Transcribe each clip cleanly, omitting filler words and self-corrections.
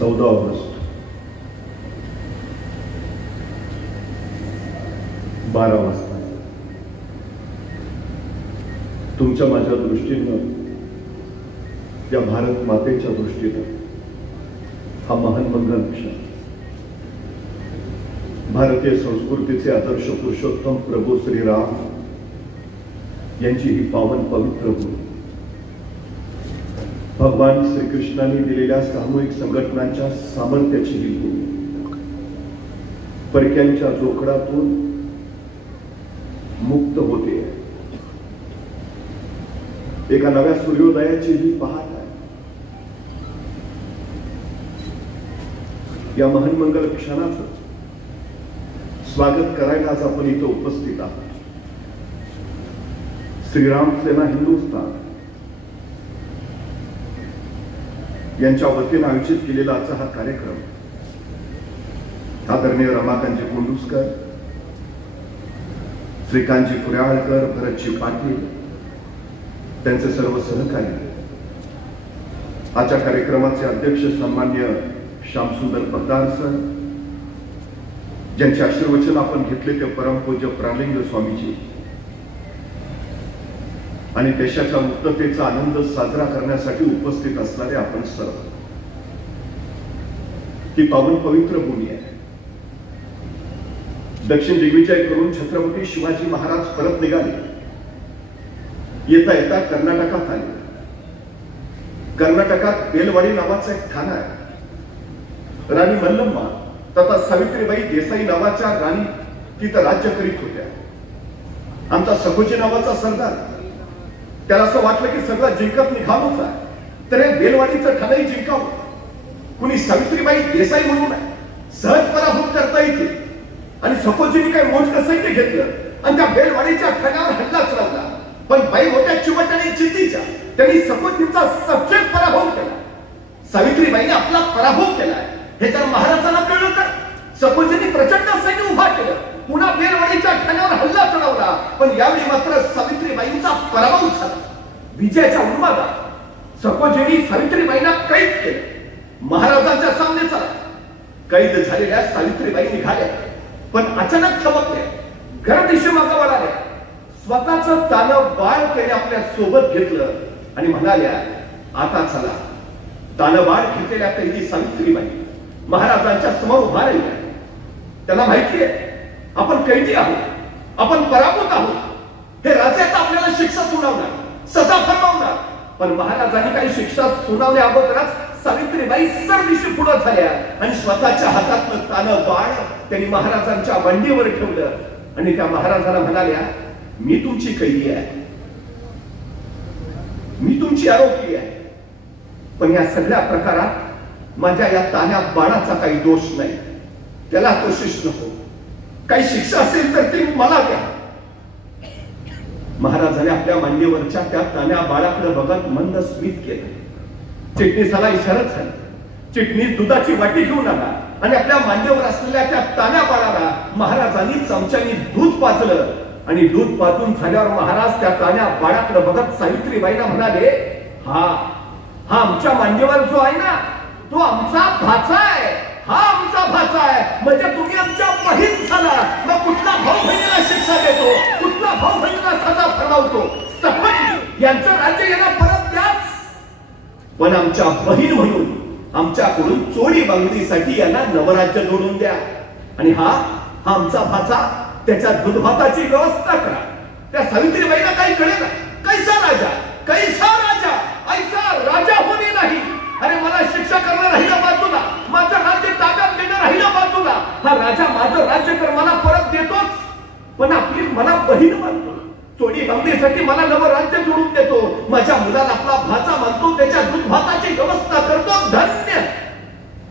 14 August 12 वाजता तुमच्या माझ्या दृष्टीनं, या भारत मातेच्या दृष्टीनं हा महान मंगल क्षण, भारतीय संस्कृतीचे आदर्श पुरुषोत्तम प्रभू श्रीराम यांची ही पावन पवित्र भूमी, भगवान श्रीकृष्णांनी दिलेल्या सामूहिक संघटनांच्या सामर्थ्याची ही भूमी, परक्यांच्या जोखडातून मुक्त होते, एका नव्या सूर्योदयाची ही पहाट आहे। या महान मंगल क्षणाचं स्वागत करायला आज आपण इथं उपस्थित आहोत। श्रीराम सेना हिंदुस्थान यांच्या वतीनं आयोजित केलेला आजचा हा कार्यक्रम आदरणीय रमाकांतजी कुंडुसकर, श्रीकांतजी कुऱ्याळकर, भरतजी पाटील, त्यांचे सर्व सहकारी, आजच्या कार्यक्रमाचे अध्यक्ष सन्मान्य श्यामसुंदर पद्दार सर, ज्यांचे आशीर्वचन आपण घेतले ते परमपूज्य प्राणलिंग स्वामीजी, आणि देशाच्या मुक्ततेचा आनंद साजरा करण्यासाठी उपस्थित असणारे आपण सर्व। ही पावन पवित्र भूमी आहे। दक्षिण दिग्विजय करून छत्रपती शिवाजी महाराज परत निघाले, येता येता कर्नाटकात आले। कर्नाटकात बेलवाडी नावाचा एक ठाणा आहे। राणी मल्लम्मा तथा सावित्रीबाई देसाई नावाच्या राणी तिथं राज्य करीत होत्या। आमचा सखोजी नावाचा सरदार, त्याला असं वाटलं की सगळं जिंकत निघालोच आहे, तर हे बेलवाडीचं ठाणंही जिंकावं। कुणी सावित्रीबाई देसाई म्हणून सहज पराभूत करता येते, आणि सखोजींनी काही मोजकं सैन्य घेतलं आणि त्या बेलवाडीच्या ठाण्यावर हल्ला चढवला। पण बाई होत्या चिवट चित्तीच्या, त्यांनी सखोजींचा सपशेल पराभव केला। सावित्रीबाईने आपला पराभव केलाय हे जर महाराजांना कळलं तर सखोजींनी प्रचंड सैन्य उभा केलं, पुन्हा बेलवाडीच्या ठाण्यावर हल्ला चढवला। पण यावेळी मात्र सावित्रीबाईंचा पराभव झाला। विजयाच्या उन्मादात सखोजींनी सावित्रीबाईंना कैद केलं। महाराजांच्या सामने चला, कैद झालेल्या सावित्रीबाई निघाल्या, पण अचानक थबकल्या, घरादिशी मागे वळाल्या, स्वतःचं तानं बाळ त्याने आपल्या सोबत घेतलं आणि म्हणाल्या, आता चला। तानं बाळ घेतलेल्या कैदी सावित्रीबाई महाराजांच्या समोर उभा राहिल्या। त्यांना माहिती आहे आपण कैदी आहोत, आपण पराभूत आहोत, हे राजे आता आपल्याला शिक्षा सुनावणार, सजा फरमावणार। पण महाराजांनी काही शिक्षा सुनावण्या अगोदरच सावित्रीबाई सरदिशी पुढे झाल्या आणि स्वतःच्या हातातलं तानं बाळ त्यांनी महाराजांच्या मांडीवर ठेवलं आणि त्या महाराजांना म्हणाल्या, मी तुमची कैदी आहे, मी तुमची आरोपी आहे, पण या सगळ्या प्रकारात माझ्या या तान्या बाणाचा काही दोष नाही, त्याला तो शिष नको, काही शिक्षा असेल तर ती मला द्या। महाराजांनी आपल्या मांडीवरच्या त्या तान्या बाळाकडे बघत मंद स्मित केलं। चिटणीसाला इशारा झाला। चिटणीस दुधाची वाटी घेऊन आला आणि आपल्या मांडीवर असलेल्या त्या तान्या बाळाला महाराजांनी चमच्याने दूध पाजलं आणि दूध पाजून झाल्यावर महाराज त्या तान्या बाळाकडे बघत सावित्रीबाईंना म्हणाले, हा हा आमच्या मांडीवर जो आहे ना, तो आमचा भाचा आहे, हा आमचा भाचा आहे, म्हणजे तुम्ही आमच्या बहीण झाला। मग कुठला भाऊ बहिणीला शिक्षा देतो, कुठला भाऊ बहिणीला सजा फरमावतो? सखोजी यांचं राज्य यांना परत द्याच, पण आमच्या बहीण म्हणून आमच्याकडून चोरी बांगडीसाठी यांना नवराज्य जोडून द्या, आणि हा आमचा भाचा, त्याच्या दूधभाताची व्यवस्था करा। त्या सावित्रीबाईंना काही कळेना, कैसा राजा, कैसा राजा, ऐसा राजा होणे नाही। अरे मला शिक्षा करणं राहिलं बाजूला, माझं राज्य ताब्यात देणं राहिलं बाजूला, हा राजा माझं राज्य कर मला परत देतोच, पण आपली मला बहीण मानतो, चोरी बांगडीसाठी मला नवं राज्य जोडून देतो, माझ्या मुलाला आपला भाचा मानतो, त्याच्या दूध भाताची व्यवस्था करतो, धन्य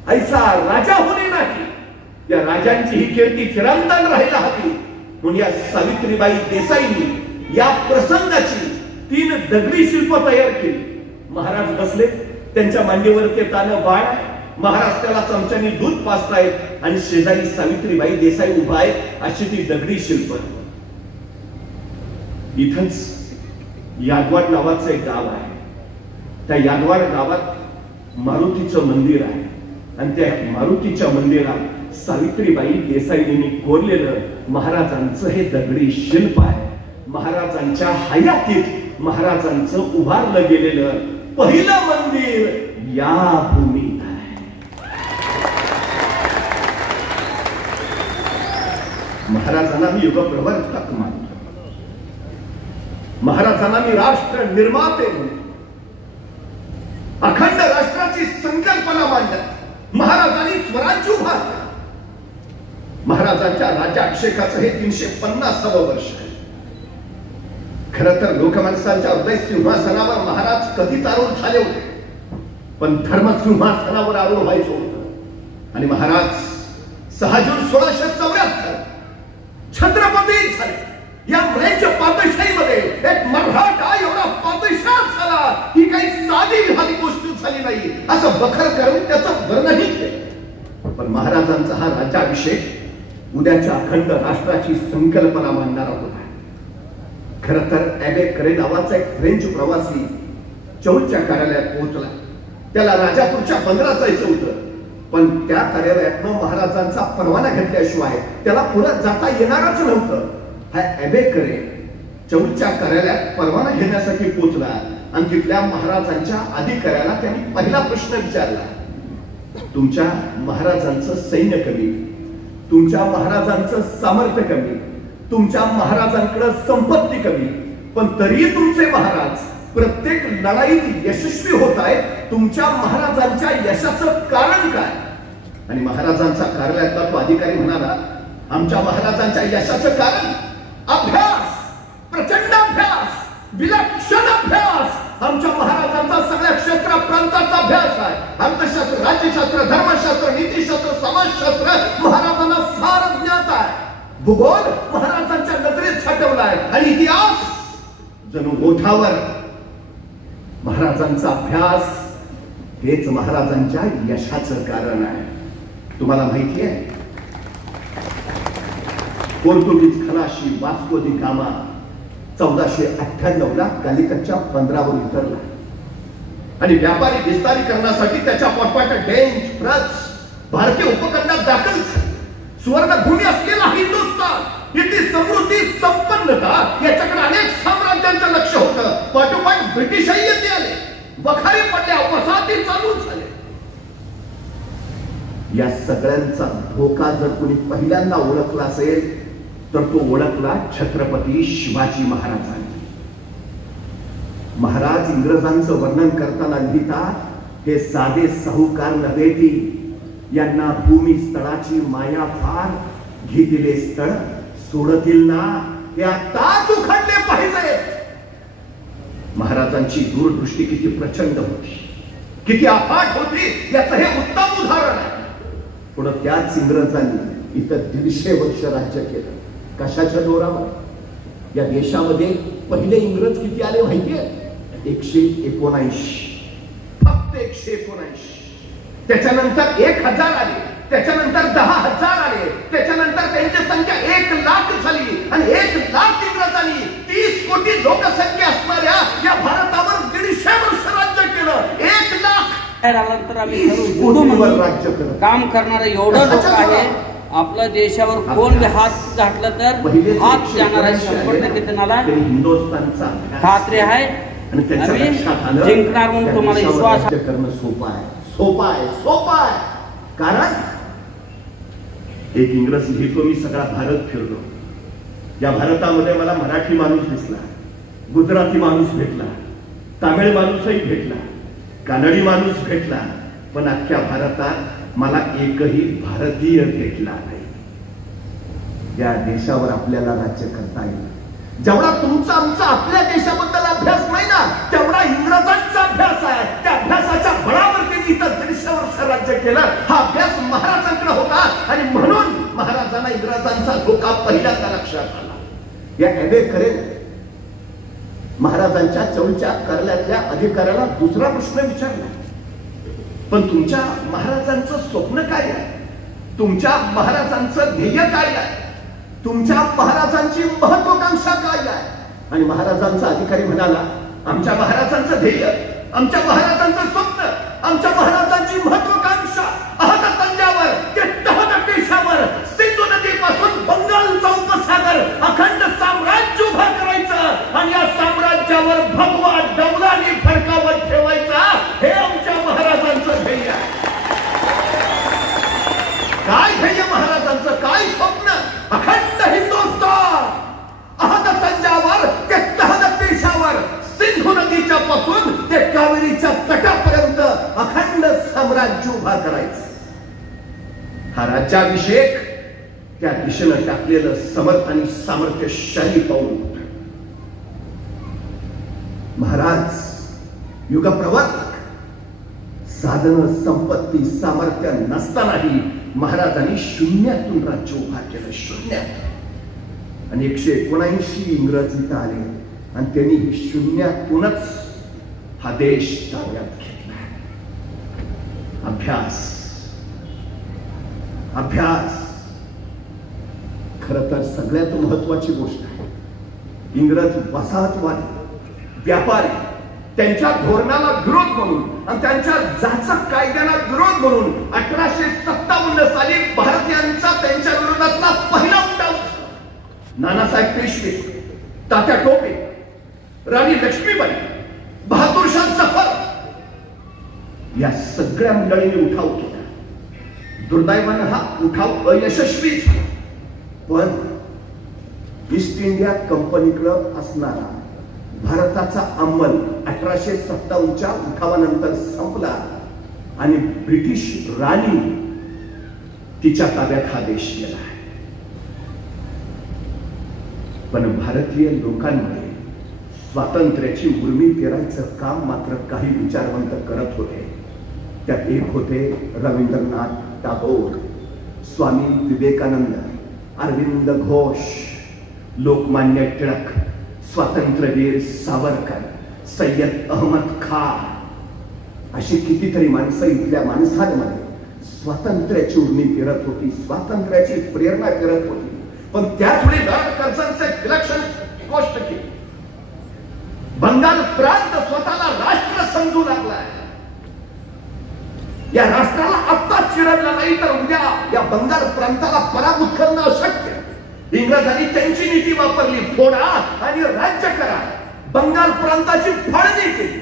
ऐसा राजा होणे नाही। या राजांची ही कीर्ती चिरंतन राहायला हवी, म्हणून या सावित्रीबाई देसाईंनी या प्रसंगाची 3 दगडी शिल्प तयार केली। महाराज बसले, त्यांच्या मांडीवर ते तानं बाळ, महाराज त्याला चमच्याने दूध पाजतायत आणि शेजारी सावित्रीबाई देसाई उभा आहे, अशी ती दगडी शिल्प। इथंच यादवाड नावाचं एक गाव आहे, त्या यादवाड गावात मारुतीचं मंदिर आहे। आणि त्या मारुतीच्या मंदिरात सावित्रीबाई देसाईंनी कोरलेलं महाराजांचं हे दगडी शिल्प आहे. महाराजांच्या हयातीत महाराजांचं उभारलं गेलेलं पहिलं मंदिर या भूमीत आहे. महाराजांना मी युगप्रवर्तक मानतो. महाराजांना मी राष्ट्र निर्माते म्हणतो. अखंड राष्ट्राची संकल्पना मांडत महाराजांनी स्वराज्य उभारलं. महाराजांच्या राज्याभिषेकाचं हे 350वं वर्ष आहे. खरं तर लोकमानसांच्या हृदय सिंहासनावर महाराज कधीच आरूढ झाले होते, पण धर्मसिंहासनावर आरूढ व्हायचं होतं. आणि महाराज 6 जून 1674 छत्रपती झाले. या म्लेच्छ पातशाहीमध्ये एक मराठा एवढा पातशाह झाला ही काही साधी झाली गोष्ट झाली नाही, असं बखर करून त्याचं वर्णनही केलं. पण महाराजांचा हा राज्याभिषेक उद्याच्या अखंड राष्ट्राची संकल्पना मांडणारा होता. खरं तर एबे करे नावाचा एक फ्रेंच प्रवासी चौलच्या कार्यालयात पोहोचला. त्याला राजापूरच्या बंदरात जायचं होतं, पण त्या कार्यालयातनं महाराजांचा परवाना घेतल्याशिवाय त्याला पुढे जाता येणारच नव्हतं. हा एबे करे चौलच्या कार्यालयात परवाना घेण्यासाठी पोहोचला आणि तिथल्या महाराजांच्या अधिकाऱ्याला त्यांनी पहिला प्रश्न विचारला, तुमच्या महाराजांचं सैन्य कमी, तुमच्या महाराजांचं सामर्थ्य कमी, तुमच्या महाराजांकडे संपत्ती कमी, पण तरी तुमचे महाराज प्रत्येक लढाईत यशस्वी होत आहेत. तुमच्या महाराजांच्या यशाचं कारण काय? आणि महाराजांचा कार्यालयातला तो अधिकारी म्हणाला, आमच्या महाराजांच्या यशाचं कारण अभ्यास, प्रचंड अभ्यास, विलक्षण अभ्यास. आमच्या महाराजांचा सगळ्या क्षेत्र प्रांताचा अभ्यास आहे. अर्थशास्त्र, राज्यशास्त्र, धर्मशास्त्र, नीतिशास्त्र, समाजशास्त्र महाराजांना सार ज्ञात आहे. भूगोल महाराजांच्या नजरेत साठवलाय आणि इतिहास जणू ओठावर. महाराजांचा अभ्यास हेच महाराजांच्या यशाचं कारण आहे. तुम्हाला माहिती आहे, पोर्तुगीज खलाशी वास्को दी गामा 1498 कालिकतच्या बंदरावर उतरला आणि व्यापारी विस्तारीकरणासाठी त्याच्या पोटपाट डेंच, फ्रंच भारतीय उपखंडात दाखल झाले. सुवर्णभूमी असलेला हिंदुस्थान, इथे समृद्धी, संपन्नता याच्याकडे अनेक साम्राज्यांचं लक्ष होतं. पाठोपाठ ब्रिटिशही येथे आले, वखारी पडल्या, वसाहती चालू झाले. या सगळ्यांचा धोका जर कोणी पहिल्यांदा ओळखला असेल तर तो ओळखला छत्रपती शिवाजी महाराजांनी. महाराज इंग्रजांचं वर्णन करताना लिहितात, हे साधे साहुकार नव्हे ती, यांना भूमी स्थळाची माया फार, घेतले स्थळ सोडतील ना, हे आताच उखडले पाहिजेत. महाराजांची दूरदृष्टी किती प्रचंड होती, किती अफाट होती याचं हे उत्तम उदाहरण आहे. पुढे त्याच इंग्रजांनी इथं 150 वर्ष राज्य केलं. कशाच्या जोरावर? या देशामध्ये पहिले इंग्रज किती आले माहितीये? 179, फक्त 179. त्याच्यानंतर 1000 आले, त्याच्यानंतर 10,000 आले, त्याच्यानंतर त्यांची संख्या 1,00,000 झाली आणि 1,00,000 इंग्रजांनी 30 कोटी लोकसंख्या असणाऱ्या या भारतावर 150 वर्ष राज्य केलं. 1,00,000 राज्य काम करणारं एवढं लोक आहे. आपल्या देशावर कोण हात घातलं तर हात जाणार आहे. 100% त्यांना हिंदुस्थानचा खात्री आहे. जिंकणार म्हणून तुम्हाला विश्वास करणं सोपं आहे, सोपं आहे, सोपं आहे. कारण एक इंग्रज लिहितो, मी सगळा भारत फिरलो. या भारतामध्ये मला मराठी माणूस दिसला, गुजराती माणूस भेटला, तामिळ माणूसही भेटला, कानडी माणूस भेटला, पण अख्ख्या भारतात मला एकही भारतीय भेटला नाही. या देशावर आपल्याला राज्य करता येईल. जेवढा तुमचा आमचा आपल्या देशाबद्दल अभ्यास नाही ना, तेवढा इंग्रजांचा अभ्यास आहे. त्या अभ्यासाच्या बळावर त्यांनी इथं 150 वर्ष राज्य केलं. हा अभ्यास महाराजांकडे होता आणि म्हणून महाराजांना इंग्रजांचा धोका पहिल्यांदा लक्षात आला. या एबे करे महाराजांच्या चौलच्या कार्यालयातल्या अधिकाऱ्याला दुसरा प्रश्न विचारला, पण तुमच्या महाराजांचं स्वप्न काय आहे? तुमच्या महाराजांचं ध्येय काय आहे? तुमच्या महाराजांची महत्वाकांक्षा काय आहे? आणि महाराजांचा अधिकारी म्हणाला, आमच्या महाराजांचं ध्येय, आमच्या महाराजांचं स्वप्न, आमच्या महाराजांची महत्वाकांक्षा राज्य उभा करायचं. हा राज्याभिषेक त्या दिशेनं टाकलेलं समर्थ आणि सामर्थ्यशाली पाऊल. महाराज युगप्रवर्तक, साधन संपत्ती सामर्थ्य नसतानाही महाराजांनी शून्यातून राज्य उभा केलं. शून्यात. आणि 179 इंग्रज इथं आले आणि त्यांनी शून्यातूनच हा देश ताब्यात घेतला. अभ्यास अभ्यास खरं तर सगळ्यात महत्वाची गोष्ट आहे. इंग्रज वसाहतवादी व्यापारी त्यांच्या धोरणाला विरोध म्हणून आणि त्यांच्या जाचक कायद्याला विरोध म्हणून 1857 साली भारतीयांचा त्यांच्या विरोधातला पहिला उठाव नानासाहेब पेशवे, तात्या टोपे, राणी लक्ष्मीबाई, बहादूर शाह जफर या सगळ्या मंडळींनी उठाव केला. दुर्दैवानं हा उठाव अयशस्वी झाला. पण ईस्ट इंडिया कंपनीकडे असणारा भारताचा अंमल 1857च्या उठावानंतर संपला आणि ब्रिटिश राणी तिच्या ताब्यात हा देश गेला. पण भारतीय लोकांमध्ये स्वातंत्र्याची उर्मी पेरायचं काम मात्र काही विचारवंत करत होते. त्यात एक होते रवींद्रनाथ टागोर, स्वामी विवेकानंद, अरविंद घोष, लोकमान्य टिळक, स्वातंत्र्यवीर सावरकर, सय्यद अहमद खान अशी कितीतरी माणसं इथल्या माणसांमध्ये स्वातंत्र्याची उर्मी पेरत होती, स्वातंत्र्याची प्रेरणा करत होती. पण त्याचवेळी लॉर्ड कर्झनचे विलक्षण गोष्ट केली. बंगाल प्रांत स्वतःला राष्ट्र समजू लागलाय. या राष्ट्राला आत्ता चिरडला नाही तर उद्या या बंगाल प्रांताला पराभूत करणं अशक्य. इंग्रजांनी त्यांची नीती वापरली, फोडा आणि राज्य करा. बंगाल प्रांताची फाळणी केली,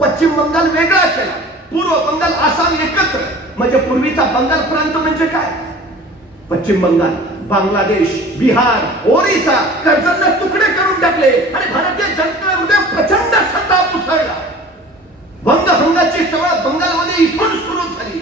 पश्चिम बंगाल वेगळा केला, पूर्व बंगाल आसाम एकत्र. म्हणजे पूर्वीचा बंगाल प्रांत म्हणजे काय? पश्चिम बंगाल, बांगलादेश, बिहार, ओरिसा कर्जतने तुकडे करून टाकले आणि भारतीय जनतेमध्ये प्रचंड संताप उसळला. वंगभंगाची चळवळ बंगालमध्ये इथून सुरू झाली.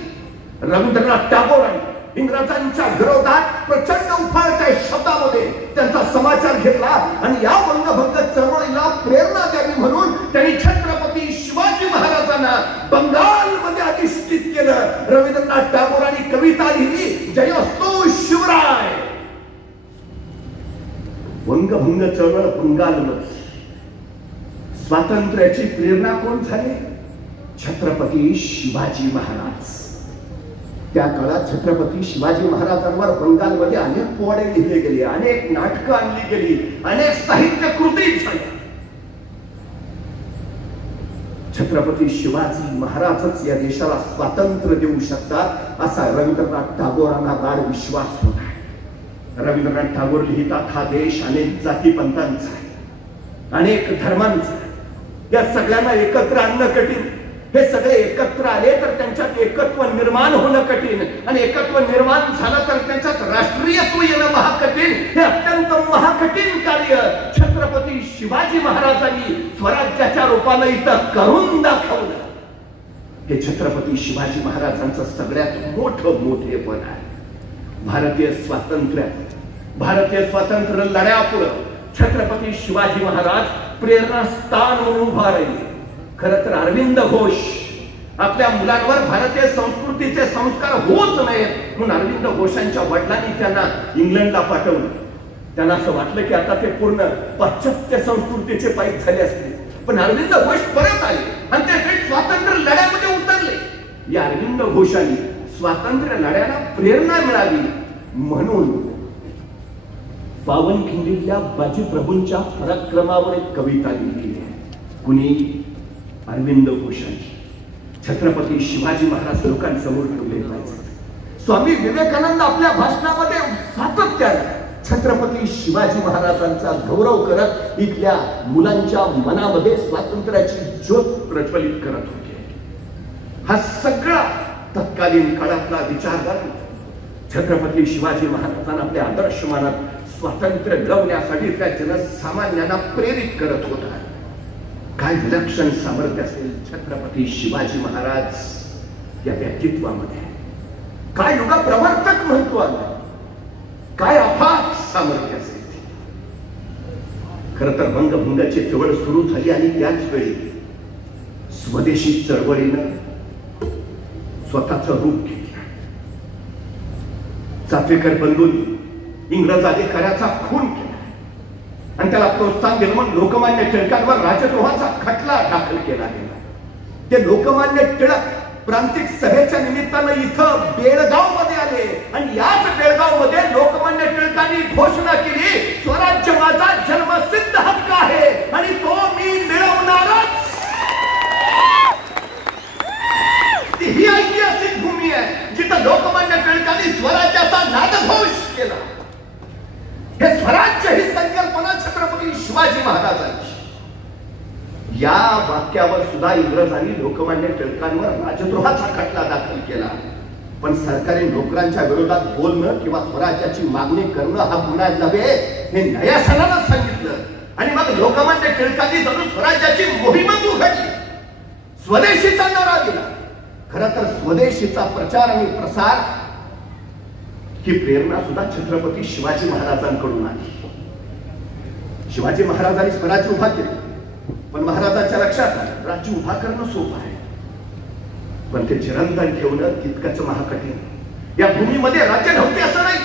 रवींद्रनाथ टागोरांनी इंग्रजांच्या विरोधात प्रचंड उफाळत्या शब्दामध्ये त्यांचा समाचार घेतला आणि या वंगभंग चळवळीला प्रेरणा द्यावी म्हणून त्यांनी छत्रपती शिवाजी महाराजांना बंगालमध्ये अधिष्ठित केलं. रवींद्रनाथ टागोरांनी कविता लिहिली, जयोस्तो शिवराय. वंगभंग चळवळ बंगालमध्ये. स्वातंत्र्याची प्रेरणा कोण झाले? छत्रपती शिवाजी महाराज. त्या काळात छत्रपती शिवाजी महाराजांवर बंगालमध्ये अनेक पोवाडे लिहिले गेले, अनेक नाटकं आणली गेली, अनेक साहित्य कृती झाल्या. छत्रपती शिवाजी महाराजच या देशाला स्वातंत्र्य देऊ शकतात असा रवींद्रनाथ टागोरांना गाढ विश्वास होता. रवींद्रनाथ टागोर लिहितात, हा देश अनेक जातीपंथांचा आहे, अनेक धर्मांचा. या सगळ्यांना एकत्र आणणं कठीण. हे सगळे एकत्र आले तर त्यांच्यात एकत्व निर्माण होणं कठीण आणि एकत्व निर्माण झालं तर त्यांच्यात राष्ट्रीयत्व येणं महाकठीण. हे अत्यंत महाकठीण कार्य छत्रपती शिवाजी महाराजांनी स्वराज्याच्या रूपानं इथं करून दाखवलं. हे छत्रपती शिवाजी महाराजांचं सगळ्यात मोठेपण आहे. भारतीय स्वातंत्र्य लढ्यापुढं छत्रपती शिवाजी महाराज प्रेरणास्थान म्हणून उभा राहिले. खरं तर अरविंद घोष आपल्या मुलांवर भारतीय संस्कृतीचे संस्कार होच नाहीत म्हणून अरविंद घोषांच्या वडिलांनी त्यांना इंग्लंडला पाठवलं. त्यांना असं वाटलं की आता ते पूर्ण पाश्चात्य संस्कृतीचे पायी झाले असते. पण अरविंद घोष परत आले आणि ते स्वातंत्र्य लढ्यामध्ये उतरले. या अरविंद घोषांनी स्वातंत्र्य लढ्याला प्रेरणा मिळावी म्हणून पावनखिंडीतल्या बाजीप्रभूंच्या पराक्रमावर एक कविता लिहिली आहे. कुणी? अरविंद घोषांची. छत्रपती शिवाजी महाराज लोकांसमोर ठेवले पाहिजे. स्वामी विवेकानंद आपल्या भाषणामध्ये सातत्याने छत्रपती शिवाजी महाराजांचा गौरव करत इथल्या मुलांच्या मनामध्ये स्वातंत्र्याची ज्योत प्रज्वलित करत होते. हा सगळा तत्कालीन काळातला विचारधार छत्रपती शिवाजी महाराजांना आपल्या आदर्श मानत स्वातंत्र्य मिळवण्यासाठी त्या जनसामान्यांना प्रेरित करत होता. काय विलक्षण सामर्थ्य असेल छत्रपती शिवाजी महाराज. या व्यक्तित्वामध्ये काय युगा प्रवर्तक महत्व आलं, काय अफाट सामर्थ्य असेल. खर तर वंगभंगाची चळवळ सुरू झाली आणि त्याच वेळी स्वदेशी चळवळीनं स्वतःचं रूप घेतलं. चाफेकर बंधूंनी इंग्रज अधिकाऱ्याचा खून केला आणि त्याला प्रोत्साहन दिलं म्हणून लोकमान्य टिळकांवर राजद्रोहाचा खटला दाखल केला गेला. ते लोकमान्य टिळक प्रांतिक सभेच्या निमित्तानं इथं बेळगाव मध्ये आले आणि याच बेळगाव मध्ये लोकमान्य टिळकांनी घोषणा केली, स्वराज्य माझा जन्मसिद्ध हक्क आहे आणि तो मी मिळवणारच. ही ऐतिहासिक भूमी आहे जिथं लोकमान्य टिळकांनी स्वराज्याचा नादघोष केला. हे स्वराज्य ही संकल्पना छत्रपती शिवाजी महाराजांची. या वाक्यावर सुद्धा इंग्रजांनी लोकमान्य टिळकांवर राजद्रोहाचा खटला दाखल केला. पण सरकारी नोकरांच्या विरोधात बोलणं किंवा स्वराज्याची मागणी करणं हा गुन्हा नव्हे हे न्यायालयानं सांगितलं. आणि मग लोकमान्य टिळकांनी जणू स्वराज्याची मोहीमच उघडली, स्वदेशीचा नारा दिला. खरं तर स्वदेशीचा प्रचार आणि प्रसार ही प्रेरणा सुद्धा छत्रपती शिवाजी महाराजांकडून आली. शिवाजी महाराजांनी स्वराज्य उभा केलं, पण महाराजांच्या लक्षात आलं राज्य उभा करणं सोपं आहे, पण ते चिरंतन ठेवणं तितकंच महाकठीण. या भूमीमध्ये राज्य नव्हते असं नाही.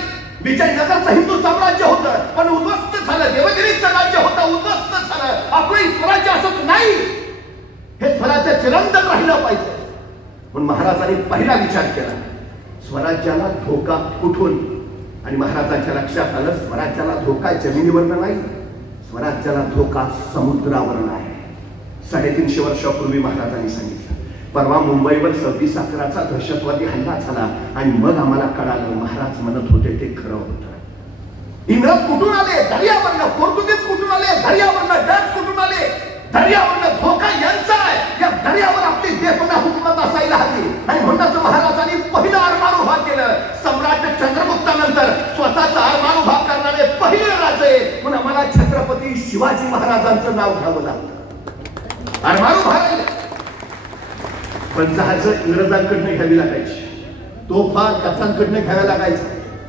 विजयनगरचं हिंदू साम्राज्य होतं पण उद्ध्वस्त झालं. देवगिरीचं राज्य होतं, उद्ध्वस्त झालं. आपलं स्वराज्य असंच नाही, हे स्वराज्य चिरंतन राहिलं पाहिजे. पण महाराजांनी पहिला विचार केला, स्वराज्याला धोका कुठून. आणि महाराजांच्या लक्षात आलं स्वराज्याला धोका जमिनीवरनं नाही, स्वराज्याला धोका समुद्रावरनं आहे. 350 वर्षापूर्वी महाराजांनी सांगितलं, परवा मुंबईवर 26/11चा दहशतवादी हल्ला झाला आणि मग आम्हाला कळालं महाराज म्हणत होते ते खरं होतं. इंग्रज कुठून आले? दर्यावरनं. पोर्तुगीज कुठून आले? दर्यावरनं. डच कुठून आले? दर्यावरनं. धोका यांचा आहे. या दर्यावर आपली बेपना हुकूमत असायला हवी. आणि म्हणूनच महाराजांनी पहिलं आरमार उभा केलं. सम्राट चंद्रगुप्तानंतर स्वतःचा आरमार उभा करणारे पहिले राजे म्हणून मला छत्रपती शिवाजी महाराजांचं नाव घ्यावं लागतं. आरमार उभा राहिले. पण जहाज इंग्रजांकडनं घ्यावी लागायची, तोफा डचांकडनं घ्याव्या लागायचा,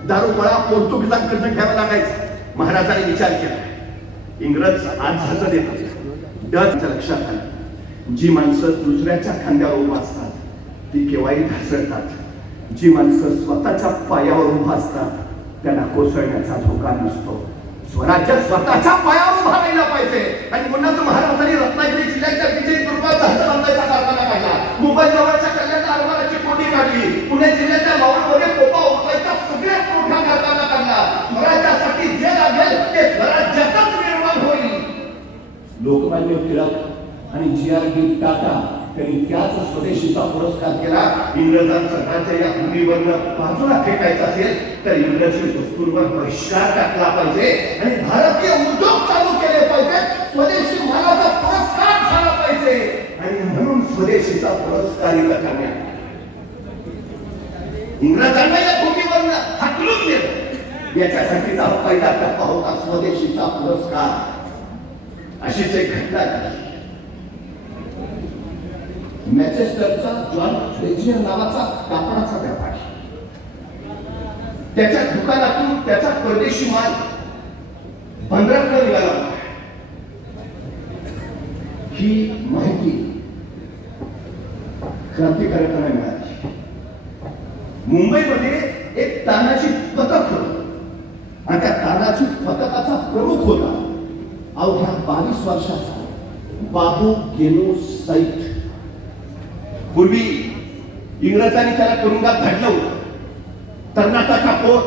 दारूगोळा पोर्तुगीजांकडनं घ्यावा लागायचा. महाराजांनी विचार केला, इंग्रज आज जहाज देतात. डच लक्षात आलं, जी माणसं दुसऱ्याच्या खांद्यावर उभा असतात ती केव्हाही ढासळतात. जी माणसं स्वतःच्या पायावर उभा असतात त्यांना कोसळण्याचा धोका नसतो. स्वराज्य स्वतःच्या पायावर उभा राहिला पाहिजे. आणि म्हणूनच महाराजांनी रत्नागिरी जिल्ह्याच्या विजयदुर्गात जहाज बांधायचा कारखाना काढला. मुंबई जवळच्या कल्याण आरमाराची कोटी काढली. पुणे जिल्ह्याच्या मावळमध्ये कोपा उठवायचा सगळ्यात मोठा कारखाना काढला. स्वराज्यासाठी जे लागेल ते स्वराज्यातच निर्माण होईल. लोकमान्य टिळक आणि जी.आर.डी. टाटा त्यांनी त्याच स्वदेशीचा पुरस्कार केला. इंग्रजांचं राज्य या भूमीवरनं बाजूला फेकायचं असेल तर इंग्रजी वस्तूंवर बहिष्कार टाकला पाहिजे आणि भारतीय उद्योग चालू केले पाहिजे. स्वदेशी मालाचा पुरस्कार झाला पाहिजे आणि म्हणून स्वदेशीचा पुरस्कार इथं करण्यात इंग्रजांना या भूमीवरनं हाकलून दिलं. याच्यासाठीचा पहिला टप्पा होता स्वदेशीचा पुरस्कार. अशीच एक घटना झाली. मॅचेस्टरचा जॉन फ्रेझियर नावाचा कापडाचा व्यापारी, त्याच्या दुकानातून त्याचा परदेशी माल बंदराकडे निघाला. ही माहिती क्रांतिकारकांना मिळाली. मुंबईमध्ये एक तानाजी पथक होतं आणि त्या तानाजी पथकाचा प्रमुख होता अवघ्या 22 वर्षाचा बाबू गेनो सैत. पूर्वी इंग्रजांनी त्याला तुरुंगात घातलं होतं. कर्नाटकचा पोट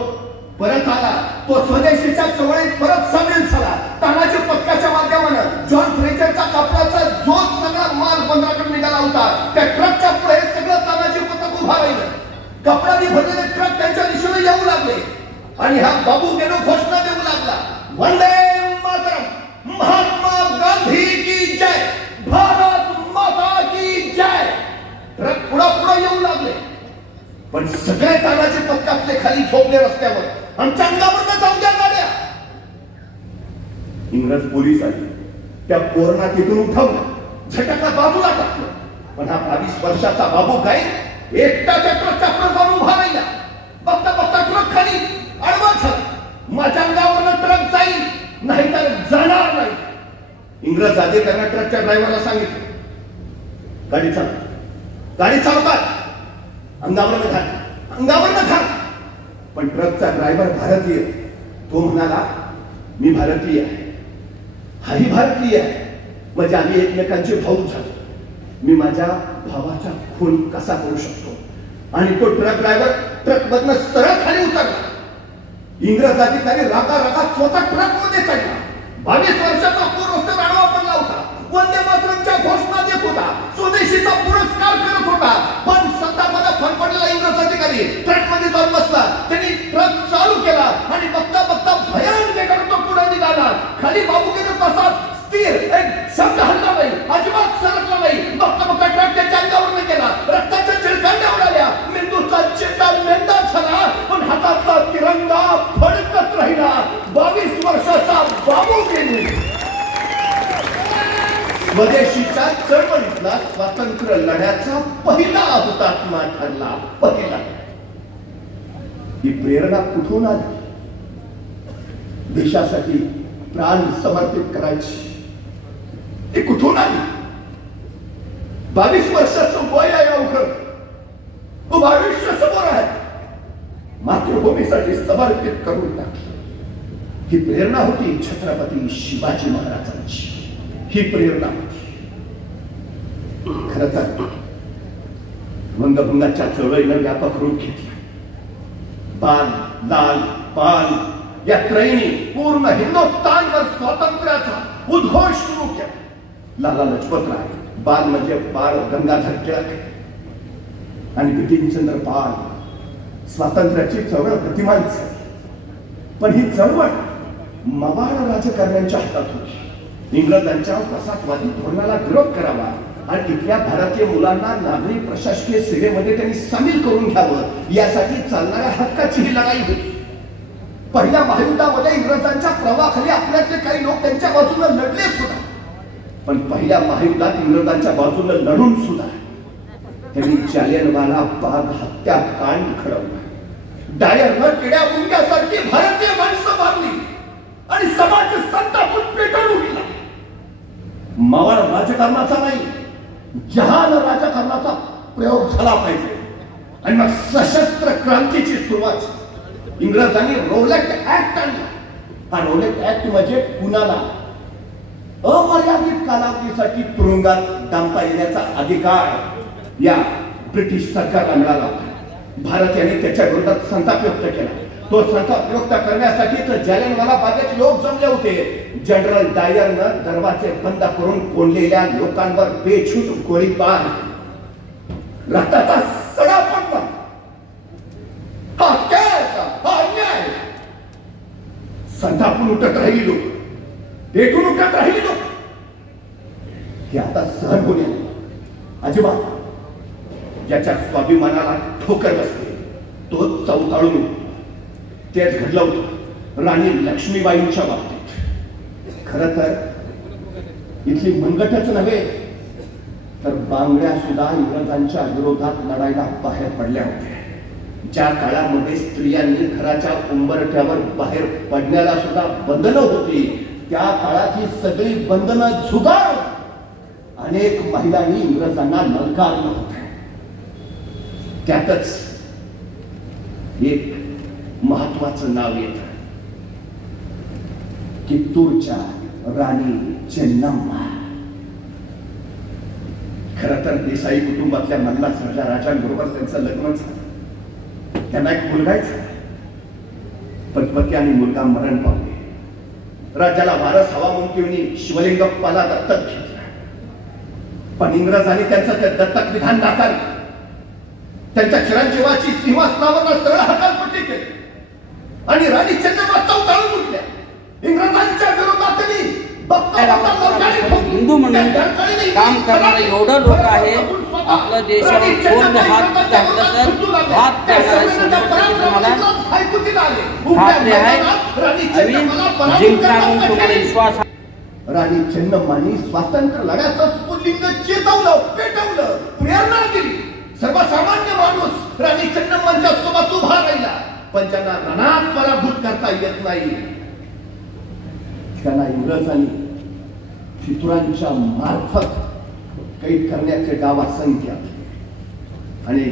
परत आला. तो स्वदेशीच्या चळवळीत परत सामील झाला. तानाजी पथकाच्या माध्यमानं जॉन फ्रेझरचा कापडाचा जो सगळा माल बंदराकडे निघाला होता त्या ट्रकच्या पुढे सगळं तानाजी पथक उभा राहिलं. कपड्याने भरलेले ट्रक त्यांच्या दिशेने येऊ लागले आणि हा बाबू गेनो घोषणा देऊ लागला, वंदे मातरम, महात्मा गांधी की जय, भारत माता की जय. ट्रक पुढे येऊ लागले पण सगळे तानाजी पथकातले खाली झोपले रस्त्यावर. आमच्या अंगावर जाऊन द्या गाड्या. इंग्रज पोलीस आले. त्या पोरांना तिथून उठवलं, झटका बाजूला टाकलं. पण हा 22 वर्षाचा बाबू काय एकटाच्या ट्रकच्या पुढे जाऊन उभा राहिला. बघता बघता ट्रक खाली आडवा झाला. माझ्या अंगावरनं ट्रक जाईल नाहीतर जाणार नाही. इंग्रज अधिकाऱ्यानं ट्रकच्या ड्रायव्हरला सांगितलं, गाडी चालवतात, अंगावरनं घाल. पण ट्रकचा ड्रायव्हर भारतीय. तो म्हणाला, मी भारतीय आहे, हाही भारतीय आहे, म्हणजे आम्ही एकमेकांचे भाऊ झालो. मी माझ्या भावाचा खून कसा करू शकतो? आणि तो ट्रक ड्रायव्हर ट्रक मधनं सरळ खाली उतरला. इंग्रज अधिकारी रागात स्वतः ट्रक मध्ये चढला. 22 वर्षाचा पूर रस्त्यावर आडवा पडला होता. वंदे मातरमच्या घोषणा देत होता. स्वदेशीचा पुरस्कार करत होता. पण संतापाला फरफडलेला इंग्रज अधिकारी ट्रक मध्ये जाऊन बसला. त्यांनी ट्रक चालू केला आणि बघता बघता भयानक वेगाने तो पुढे निघाला. खाली बाबूकडे तसाच स्थिर, एक शब्द हलला नाही, अजिबात सरकला नाही. बघता बघता ट्रक त्याच्या अंगावर गेला. रक्ताच्या चिळकांड्या उडाल्या. मेंदूचा चेता मेंदा झाला. पण हातातला तिरंगा फडकत राहिला. 22 वर्षाचा बाबू गेली. स्वदेशीच्या चळवळीतला स्वातंत्र्य लढ्याचा पहिला हुतात्मा ठरला. पहिला. ही प्रेरणा कुठून आली? देशासाठी प्राण समर्पित करायची ती कुठून आली? 22 वर्षाचं वय आहे अवघड. खूप आयुष्य समोर आहे. मातृभूमीसाठी समर्पित करून टाकलं. ही प्रेरणा होती छत्रपती शिवाजी महाराजांची. ही प्रेरणा होती. खरं तर वंगभंगाच्या चळवळीनं व्यापक रूप घेतला. बाल, लाल, पाल या त्रयीने पूर्ण हिंदुस्थानवर स्वातंत्र्याचा उद्घोष सुरू केला. लाला लजपतराय, बाल म्हणजे बाळ गंगाधर टिळक आणि बिपिनचंद्र पाल. स्वातंत्र्याची चळवळ गतिमान झाली. पण ही चळवळ मवाळ राजकारण्यांच्या हातात होती. इंग्रजांच्या वसाहतवादी धोरणाला विरोध करावा आणि इथल्या भारतीय मुलांना नागरी प्रशासकीय सेवेमध्ये त्यांनी सामील करून घ्यावं यासाठी चालणाऱ्या हक्काची ही लढाई होती. पहिल्या महायुद्धामध्ये इंग्रजांच्या प्रभावाखाली आपल्यातले काही लोक त्यांच्या बाजूने लढले सुद्धा. पण पहिल्या महायुद्धात इंग्रजांच्या बाजूने लढून सुद्धा त्यांनी जालियनवाला बाग हत्याकांड घडवला. डायरनं किड्या मुंग्यासारखी भारतीय माणसं मारली आणि समाज संतापून पेटून उठला. मवाळ राजकारणाचा नाही, जहाल राजकारणाचा प्रयोग झाला पाहिजे. आणि मग सशस्त्र क्रांतीची सुरुवात. इंग्रजांनी रोलेट ऍक्ट आणला. हा रोलेट ऍक्ट म्हणजे कुणाला अमर्यादित कालावधीसाठी तुरुंगात डांबता येण्याचा अधिकार या ब्रिटिश सरकारला मिळाला होता. भारत यांनी त्याच्या विरोधात संताप व्यक्त केला. तो संताप व्यक्त करण्यासाठी जालियनवाला बागेत लोक जमले होते. जनरल डायरनं दरवाजे बंद करून कोंडलेल्या लोकांवर बेछूट गोळीबार. रक्ताचा सडा पडला. हा क्या, हा अन्याय. संतापून उठत राहिली लोक, पेटून उठत राहिली लोक. हे आता सहन होणे अजिबात. ज्याच्या स्वाभिमानाला ठोकर बसते तो चौताळून. तेच घडलं होतं राणी लक्ष्मीबाईंच्या बाबतीत. खरं तर इथली मनगटच नव्हे तर बांगड्या सुद्धा इंग्रजांच्या विरोधात लढायला बाहेर पडल्या होत्या. ज्या काळामध्ये स्त्रियांनी घराच्या उंबरठ्यावर बाहेर पडण्याला सुद्धा बंधनं होती, त्या काळात ही सगळी बंधनं झुगार अनेक महिलांनी इंग्रजांना ललकारलं होतं. त्यातच एक महत्वाचं नाव येत. कित्तूरच्या राणी चेन्नम्मा. खरं तर देसाई कुटुंबातल्या मल्ला सरल्या राजांबरोबर त्यांचं लग्न झालं. त्यांना एक मुलगा झाला. पण पती आणि मुलगा मरण पावले. राजाला वारस हवा म्हणून त्यांनी शिवलिंगप्पाला दत्तक घेतला. पण इंग्रजांनी त्यांचं ते दत्तक विधान नाकारलं. त्यांच्या चिरंजीवाची सिंहासनावर सरळ हकालपट्टी केली आणि राणी चेन्नम्मा चौकाळून उठल्या. इंग्रजांच्या विरोधात हिंदू म्हणून काम करणारं एवढं लोक आहे. आपल्या देशावर कोण हात टाकलं तर हात तुम्हाला खात्री आहे. आम्ही जिंकणार म्हणून तुम्हाला विश्वास. राणी चेन्नम्मानी स्वातंत्र्य लढ्याचं स्फुल्लिंग चेतवलं, पेटवलं, प्रेरणा दिली. सर्वसामान्य माणूस राणी चेन्नम्मांच्या सोबत उभा राहिला, पण ज्यांना रणात पराभूत करता येत नाही त्यांना इंग्रजांनी फितुरांच्या मार्फत कैद करण्याचे गाव असंख्य. आणि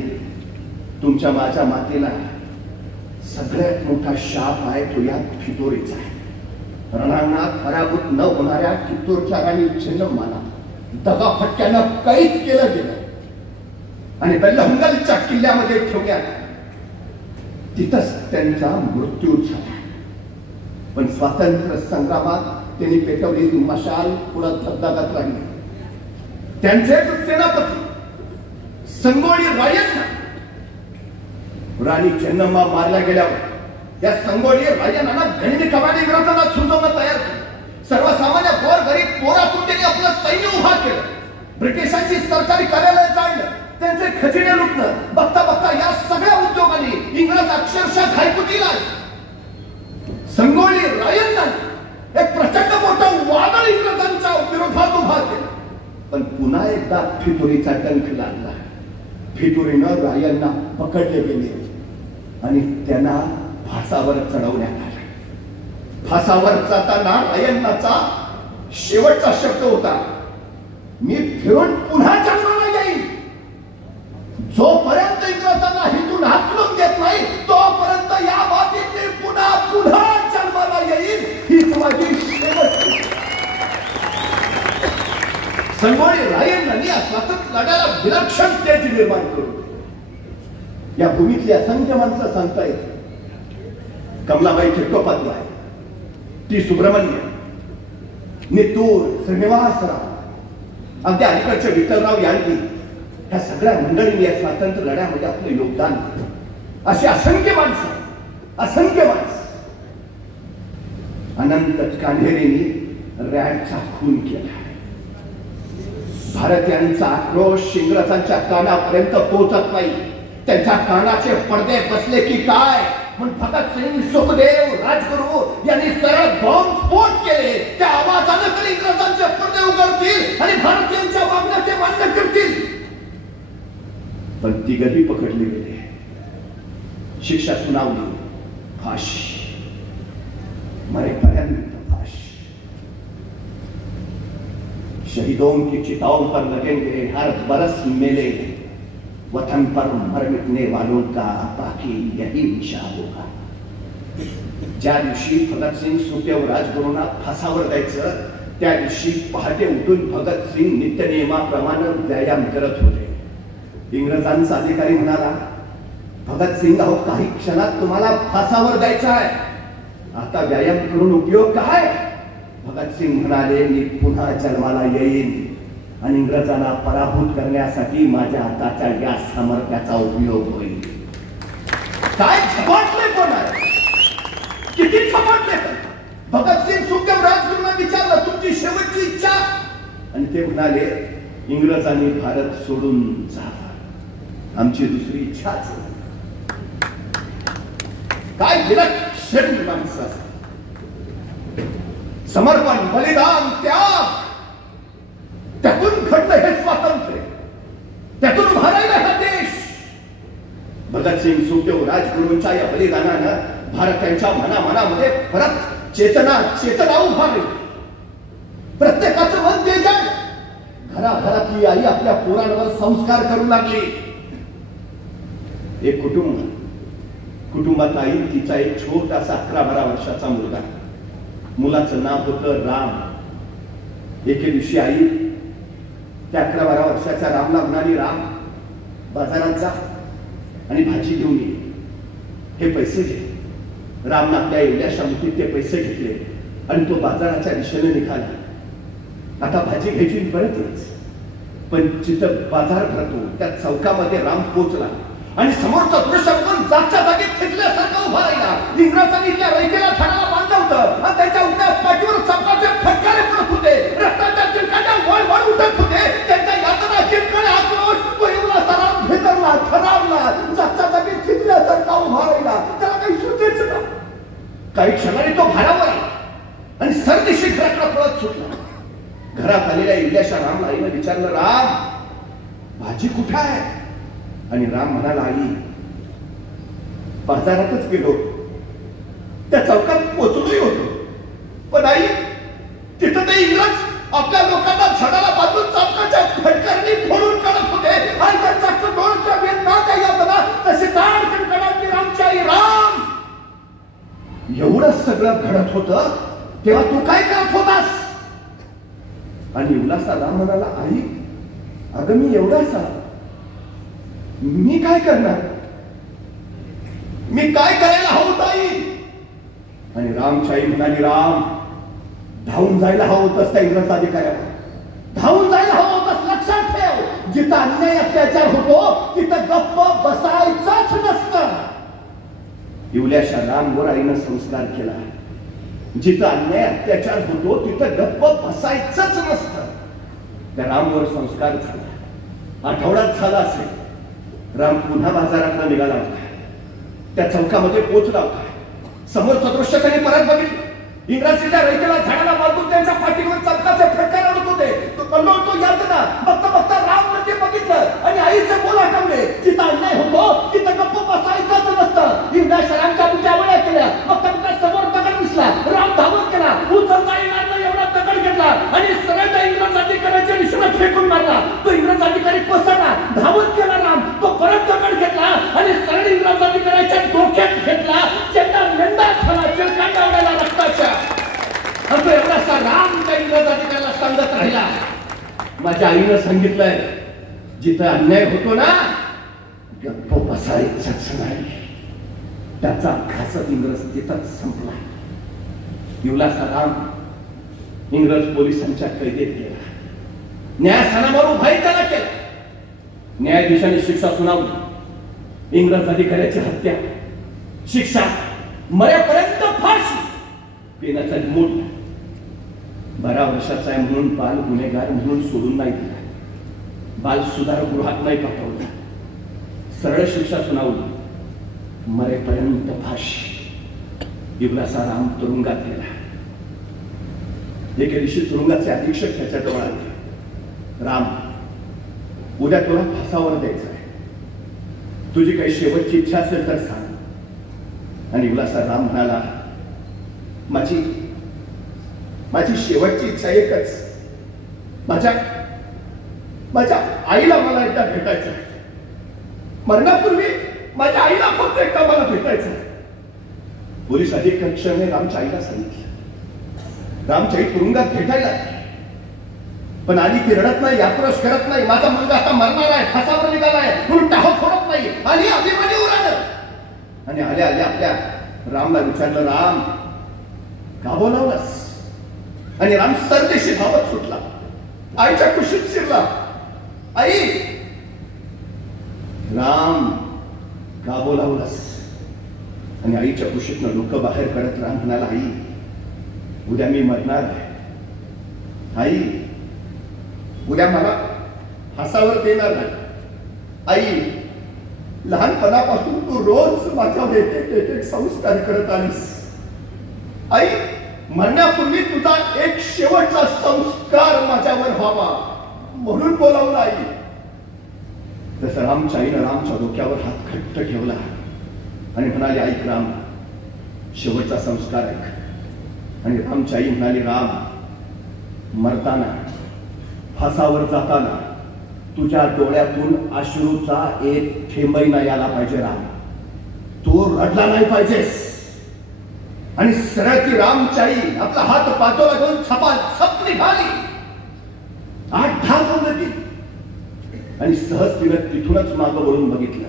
तुमच्या माझ्या मातेला सगळ्यात मोठा शाप आहे तो या फितुरीचा आहे. रणांगणात पराभूत न होणाऱ्या कित्तूरच्या राणी चेन्नम्माला दगाफटक्यानं कैद केलं गेलं आणि बेल्लहंगलच्या किल्ल्यामध्ये ठेवण्यात तिथंच त्यांचा मृत्यू झाला. पण स्वातंत्र्य संग्रामात त्यांनी पेटवलेली मशाल पुढे धगधगत राहिली. त्यांचेच सेनापती संगोळी रायण्णा राणी चेन्नम्मा मारल्या गेल्यावर या संगोळी रायण्णांना गंडी कमानी विरोधाला झुंजवणं तयार केलं. सर्वसामान्य गोरगरीब पोरातून त्यांनी आपलं सैन्य उभा केलं. ब्रिटिशांची सरकारी कार्यालय जाळलं, त्यांचे खजिने लुटलं. बघता बघता या सगळ्या उद्योगांनी इंग्रज अक्षरशः घायकुतीला संगोळी रायण्णांनी एक प्रचंड मोठं वादळ इंग्रजांच्या विरोधात उभा केलं. पण पुन्हा एकदा फितुरीचा डंख लागला. फितुरीनं रायण्णा पकडले गेले आणि त्यांना फासावर चढवण्यात आलं. फासावर जाताना रायण्णाचा शेवटचा शब्द होता, मी फिरून पुन्हा जन्माला येईल. जोपर्यंत इंग्रजांना हितून हाकलून देत नाही तोपर्यंत या मातीत मी पुन्हा पुन्हा जन्माला येईल. हीच माझी शेवटची. संगोळी रायण्णांनी या स्वातंत्र्य लढ्याला विलक्षण तेज निर्माण करून या भूमीतली असंख्य माणसं सांगतायत. कमलाबाई चट्टोपाध्याय, टी सुब्रमण्य, नितूर, श्रीनिवासराव, अगदी अलीकडचे विठ्ठलराव यांनी ह्या सगळ्या मंडळींनी या स्वातंत्र्य लढ्यामध्ये आपलं योगदान दिलं. अशी असंख्य माणसं, असंख्य माणसं. अनंत कान्हेरेंनी रॅडचा खून केला. भारतीयांचा आक्रोश इंग्रजांच्या कानापर्यंत पोहोचत नाही. त्यांच्या कानाचे पडदे बसले की काय म्हणून भगतसिंग, सुखदेव, राजगुरू यांनी सरळ बॉम्बस्फोट केले. त्या आवाजानं तरी इंग्रजांचे पडदे उघडतील आणि भारतीयांच्या मागण्या ते मान्य करतील. पण तिघही पकडले गेले, शिक्षा सुनावली, फाशी, मरेपर्यंत फाशी. शहीदों की चिताओं पर लगेंगे हर बरस मेले, वतन पर मर मिटने वालों का बाकी यही निशा होगा. ज्या दिवशी भगतसिंग, सुखदेव, राजगुरूंना फासावर द्यायचं त्या दिवशी पहाटे उठून भगतसिंग नित्यनियमाप्रमाणे व्यायाम करत होते. इंग्रजांचा अधिकारी म्हणाला, भगतसिंग, अहो काही क्षणात तुम्हाला फासावर द्यायचं आहे, आता व्यायाम करून उपयोग काय? भगतसिंग म्हणाले, मी पुन्हा जन्माला येईन आणि इंग्रजांना पराभूत करण्यासाठी माझ्या हाताच्या या सामर्थ्याचा उपयोग होईल. काय झपाटले पण आहे, किती झपाटले. भगतसिंग, सुखदेव, राजगुरूंना विचारलं, तुमची शेवटची इच्छा? आणि ते म्हणाले, इंग्रजांनी भारत सोडून जावं, आमची दुसरी इच्छाच. काय विलक्षण माणसं, समर्पण, बलिदान, त्याग, त्यातून घडलं हे स्वातंत्र्य, त्यातून भरायला हा देश. भगतसिंग, सुखदेव, राजगुरूंच्या या बलिदानानं भारतीयांच्या मनामध्ये परत चेतना उभारली. प्रत्येकाचं मन तेज आहे. घराघरातली आई आपल्या पोरांवर संस्कार करू लागली. एक कुटुंबात आई, तिचा एक छोटासा 11-12 वर्षाचा मुलगा. मुलाचं नाव होतं राम. एके दिवशी आई त्या 11-12 वर्षाच्या रामला म्हणाली, राम, बाजारात जा आणि भाजी घेऊन ये, हे पैसे घे. रामनं आपल्या एवढ्याशा मुठीत ते पैसे घेतले आणि तो बाजाराच्या दिशेने निघाला. आता भाजी घ्यायची परत येच. पण जिथं बाजार भरतो त्या चौकामध्ये राम पोचला आणि समोरचं दृश्य बघून जागच्या जागी खेचल्यासारखं उभा राहिला. इंग्रजांनी त्या रैकेला झाडाला बांधलं होतं आणि त्याच्या उलट्या पाठीवर चपाचे फटकारे पडत होते. रक्ताच्या चिलकांच्या वळ उठत होते. त्यांच्या यातना चिलकडे आक्रोश तो एवढा सराव भेदरला, खराबला, जागच्या जागी खेचल्यासारखा उभा राहिला. त्याला काही सुचेच ना. काही क्षणाने तो भारावर आला आणि सरदिशी घराकडे पळत सुटला. घरात आलेल्या इल्याशा रामला आईने विचारलं, राम, भाजी कुठे आहे? आणि राम म्हणाला, आई बाजारातच गेलो, त्या चौकात पोचलोही होतो, पण आई तिथं ते इंग्रज आपल्या लोकांना झाडाला बांधून चालकाच्या फटकारणी फोडून काढत होते आणि त्यांचा डोळ्याच्या वेद ना काही होता तसे दार कणकणात रामची आई, राम एवढं सगळं घडत होतं तेव्हा तू काय करत होतास? आणि उल्हासा राम म्हणाला, आई अगं मी एवढासा, मी काय करणार, मी काय करायला हवं आई? आणि रामची आई म्हणाली, राम धावून जायला हवं होतंस त्या इंग्रज अधिकाऱ्यावर, धावून जायला हवं होतंस. लक्षात ठेव, जिथं अन्याय अत्याचार होतो तिथं गप्प बसायचंच नसतं. इवल्याशा रामवर आईनं संस्कार केला. जिथं अन्याय अत्याचार होतो तिथं गप्प बसायचंच नसतं. त्या रामवर संस्कार झाला. आठवड्यात झाला असेल, राम पुन्हा बाजारात निघाला होता. त्या चौकामध्ये पोहोचला होता. समोरचं दृश्य त्यांनी परत बघितलं. इंग्रजीच्या रयतेला झाडाला बांधून त्यांच्या पाठीवर चमकाचे फटकार आणत होते. तो कल्लोळ तो यातना बघता बघता राम मध्ये बघितलं आणि आईचे बोल आठवले. जिथं अन्याय होतो तिथं गप्प बसायचंच नसतं. इंग्रज रामच्या बुट्या वळ्या केल्या. बघता बघता समोर दगड दिसला. राम धावत केला. उचलता येणार नाही एवढा दगड घेतला आणि सरळ त्या इंग्रज अधिकाऱ्याच्या दिशेला फेकून मारला. तो इंग्रज अधिकारी कोसळला. धावत केला राम. तो परत दगड घेतला आणि सरळ इंग्रज अधिकाऱ्याच्या डोक्यात घेतला. त्यांना मेंढा झाला. चिरकांडा उडाला रक्ताच्या. तो एवढासा राम त्या इंग्रज अधिकाऱ्याला सांगत राहिला, माझ्या आईनं सांगितलंय जिथं अन्याय होतो ना गप्प बसायचंच नाही. त्याचा घासत इंग्रज तिथंच संपला. इवलासा राम इंग्रज पोलिसांच्या कैदेत गेला. न्यायस्थानावर उभाही त्याला केला. न्यायाधीशाने शिक्षा सुनावली. इंग्रज अधिकाऱ्याची हत्या, शिक्षा मरेपर्यंत फाशी. पेनाचा मोठा 12 वर्षाचा आहे म्हणून बाल गुन्हेगार म्हणून सोडून नाही दिला. बाल सुधारगृहात नाही पाठवला. सरळ शिक्षा सुनावली. मरेपर्यंत फाशी. इवलासा राम तुरुंगात गेला. एके दिवशी तुरुंगाचे अधीक्षक त्याच्या जवळ आले. राम, उद्या तुला फासावर द्यायचं आहे. तुझी काही शेवटची इच्छा असेल तर सांग. आणि इवलासा राम म्हणाला, माझी शेवटची इच्छा एकच, माझ्या आईला मला एकदा भेटायचं आहे. मरणापूर्वी माझ्या आईला फक्त एकदा मला भेटायचं आहे. पोलीस अधीक्षकाने रामच्या आईला सांगितलं. रामच्या आई तुरुंगात भेटायला, पण आली ती रडत नाही, आक्रोश करत नाही. माझा मुलगा आता मरणार आहे, फासावर निघालाय म्हणून टाहो फोडत नाही. आणि अभिमानीवर आलं आणि आल्या आल्या आपल्या रामला विचारलं, राम का बोलावलास? आणि राम सरदेशी धावत सुटला. आईच्या कुशीत शिरला. आई, राम का बोलावलास? आणि आईच्या कुशीतनं डोकं बाहेर काढत राम म्हणाला, आई उद्या मी मरणार आहे. आई उद्या मला फासावर देणार नाही. आई लहानपणापासून तू रोज माझ्यावर एक संस्कार करत आलीस. आई मरण्यापूर्वी तुझा एक शेवटचा संस्कार माझ्यावर व्हावा म्हणून बोलावला. आई तसं रामच्या आईनं रामच्या डोक्यावर हात घट्ट ठेवला आणि म्हणाली, ऐक राम, शेवटचा संस्कार ऐक. आणि रामच्या आई म्हणाली, राम मरताना फासावर जाताना तुझ्या डोळ्यातून अश्रूचा एक थेंबही नाही आला पाहिजे. राम तू रडला नाही पाहिजेस. आणि सरळ ती रामची आई आपला हात पाठोला घेऊन छप निघाली. 8-10 पावलं गेली आणि सहज तिनं तिथूनच मागं वळून बघितलं.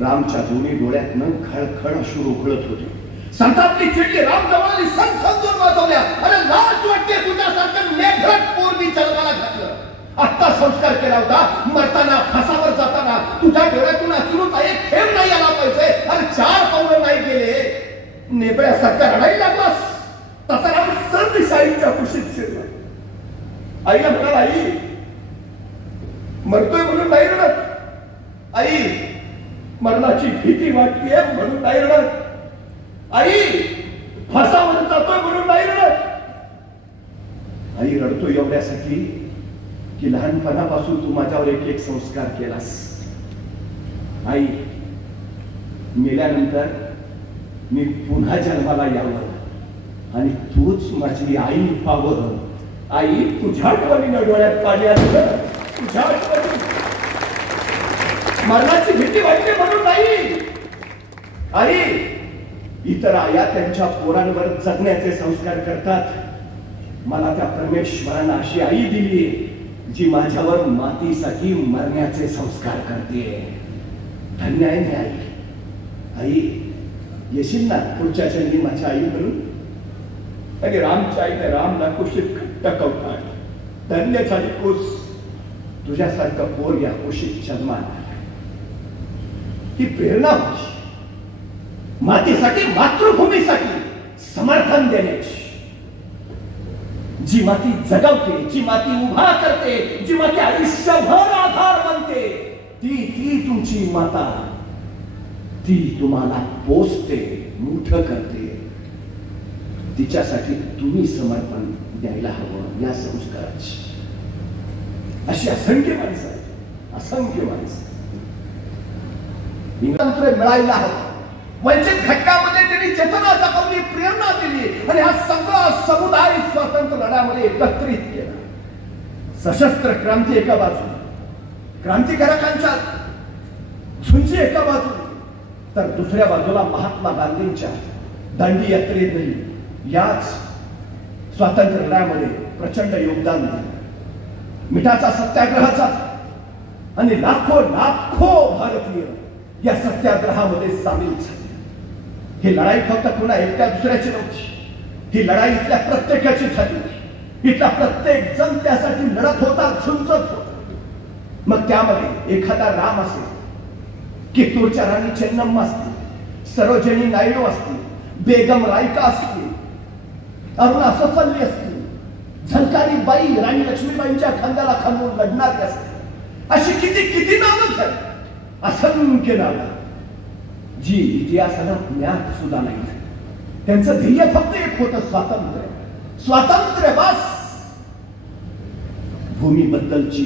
रामच्या दोन्ही डोळ्यातनं खळखळ अश्रू उकळत होते. संतापली चिडली. राम जवळ सणसण वाजवल्या. अरे लाज वाटते तुझ्यासारखं मेघरट पोरगी जन्माला घातलं. आत्ता संस्कार केला होता. मरताना फासावर जाताना तुझ्या डोळ्यातून अश्रूचा एक थेंब नाही आला पाहिजे. अरे 4 पावलं नाही गेले नेबळ्यासारखा रडायला लागलास. तसा राम सरदेशी आईच्या कुशीत शिरला. आईला म्हणाला, आई मरतोय म्हणून नाही रडत. आई मरणाची भीती वाटतेय म्हणून नाही रडत. आई फासावर जातोय म्हणून नाही रडत. आई रडतोय एवढ्यासाठी की लहानपणापासून तू माझ्यावर एक संस्कार केलास. आई, मेल्यानंतर मी पुन्हा जन्माला यावं आणि तूच माझी आई व्हावं. आई, तुझ्या आठवणीनं डोळ्यात पाणी आलं, तुझ्या आठवणी. मरणाची भीती वाटते म्हणून नाही. आई, इतर आया त्यांच्या पोरांवर जगण्याचे संस्कार करतात. मला त्या परमेश्वरानं अशी आई दिली जी माझ्यावर मातीसाठी मरण्याचे संस्कार करते. धन्य आहे मी आई. आई, येशील ना पुढच्या जन्मी माझ्या आई म्हणून? आणि रामच्या आईने रामला कुशीत टकवतात. धन्य झाली कुस, तुझ्यासारखं पोर या कुशीत जन्माला. ही प्रेरणा होती मातीसाठी, मातृभूमीसाठी समर्थन देण्याची. जी माती जगवते, जी माती उभा करते, जी माती आयुष्यभर आधार बनते, ती तुमची माता. ती तुम्हाला पोसते, मोठं करते. तिच्यासाठी तुम्ही समर्पण द्यायला हवं. या संस्काराची अशी असंख्य माणसं आहेत, असंख्य माणसं. स्वातंत्र्य मिळायला हवं. वंचित घटकामध्ये त्यांनी चेतना दाखवली, प्रेरणा दिली आणि हा सगळा समुदाय स्वातंत्र्य लढ्यामध्ये एकत्रित केला. सशस्त्र क्रांती एका बाजूला, क्रांतिकारकांच्या झुंजी एका बाजूला, तर दुसऱ्या बाजूला महात्मा गांधींच्या दांडी यात्रेतही याच स्वातंत्र्य लढ्यामध्ये प्रचंड योगदान दिलं. मिठाचा सत्याग्रहाचा आणि लाखो लाखो भारतीय या सत्याग्रहामध्ये सामील झाले. ही लढाई फक्त पुन्हा एकट्या दुसऱ्याची नव्हती. ही लढाई इथल्या प्रत्येकाची झाली. इथला प्रत्येक जण त्यासाठी लढत होता, झुंजत होता. मग त्यामध्ये एखादा राम असेल, कित्तूरच्या राणी चेन्नम्मा असतील, सरोजिनी नायडू असतील, बेगम रायका असतील, अरुणा सफल्ली असतील, झलकारी बाई राणी लक्ष्मीबाईंच्या खांद्याला खालून लढणारी असतील. अशी किती किती नावं झाली, असंख्य नावं जी इतिहासाला ज्ञात सुद्धा नाही. त्यांचं ध्येय फक्त एक होतं, स्वातंत्र्य. स्वातंत्र्य बस. भूमीबद्दलची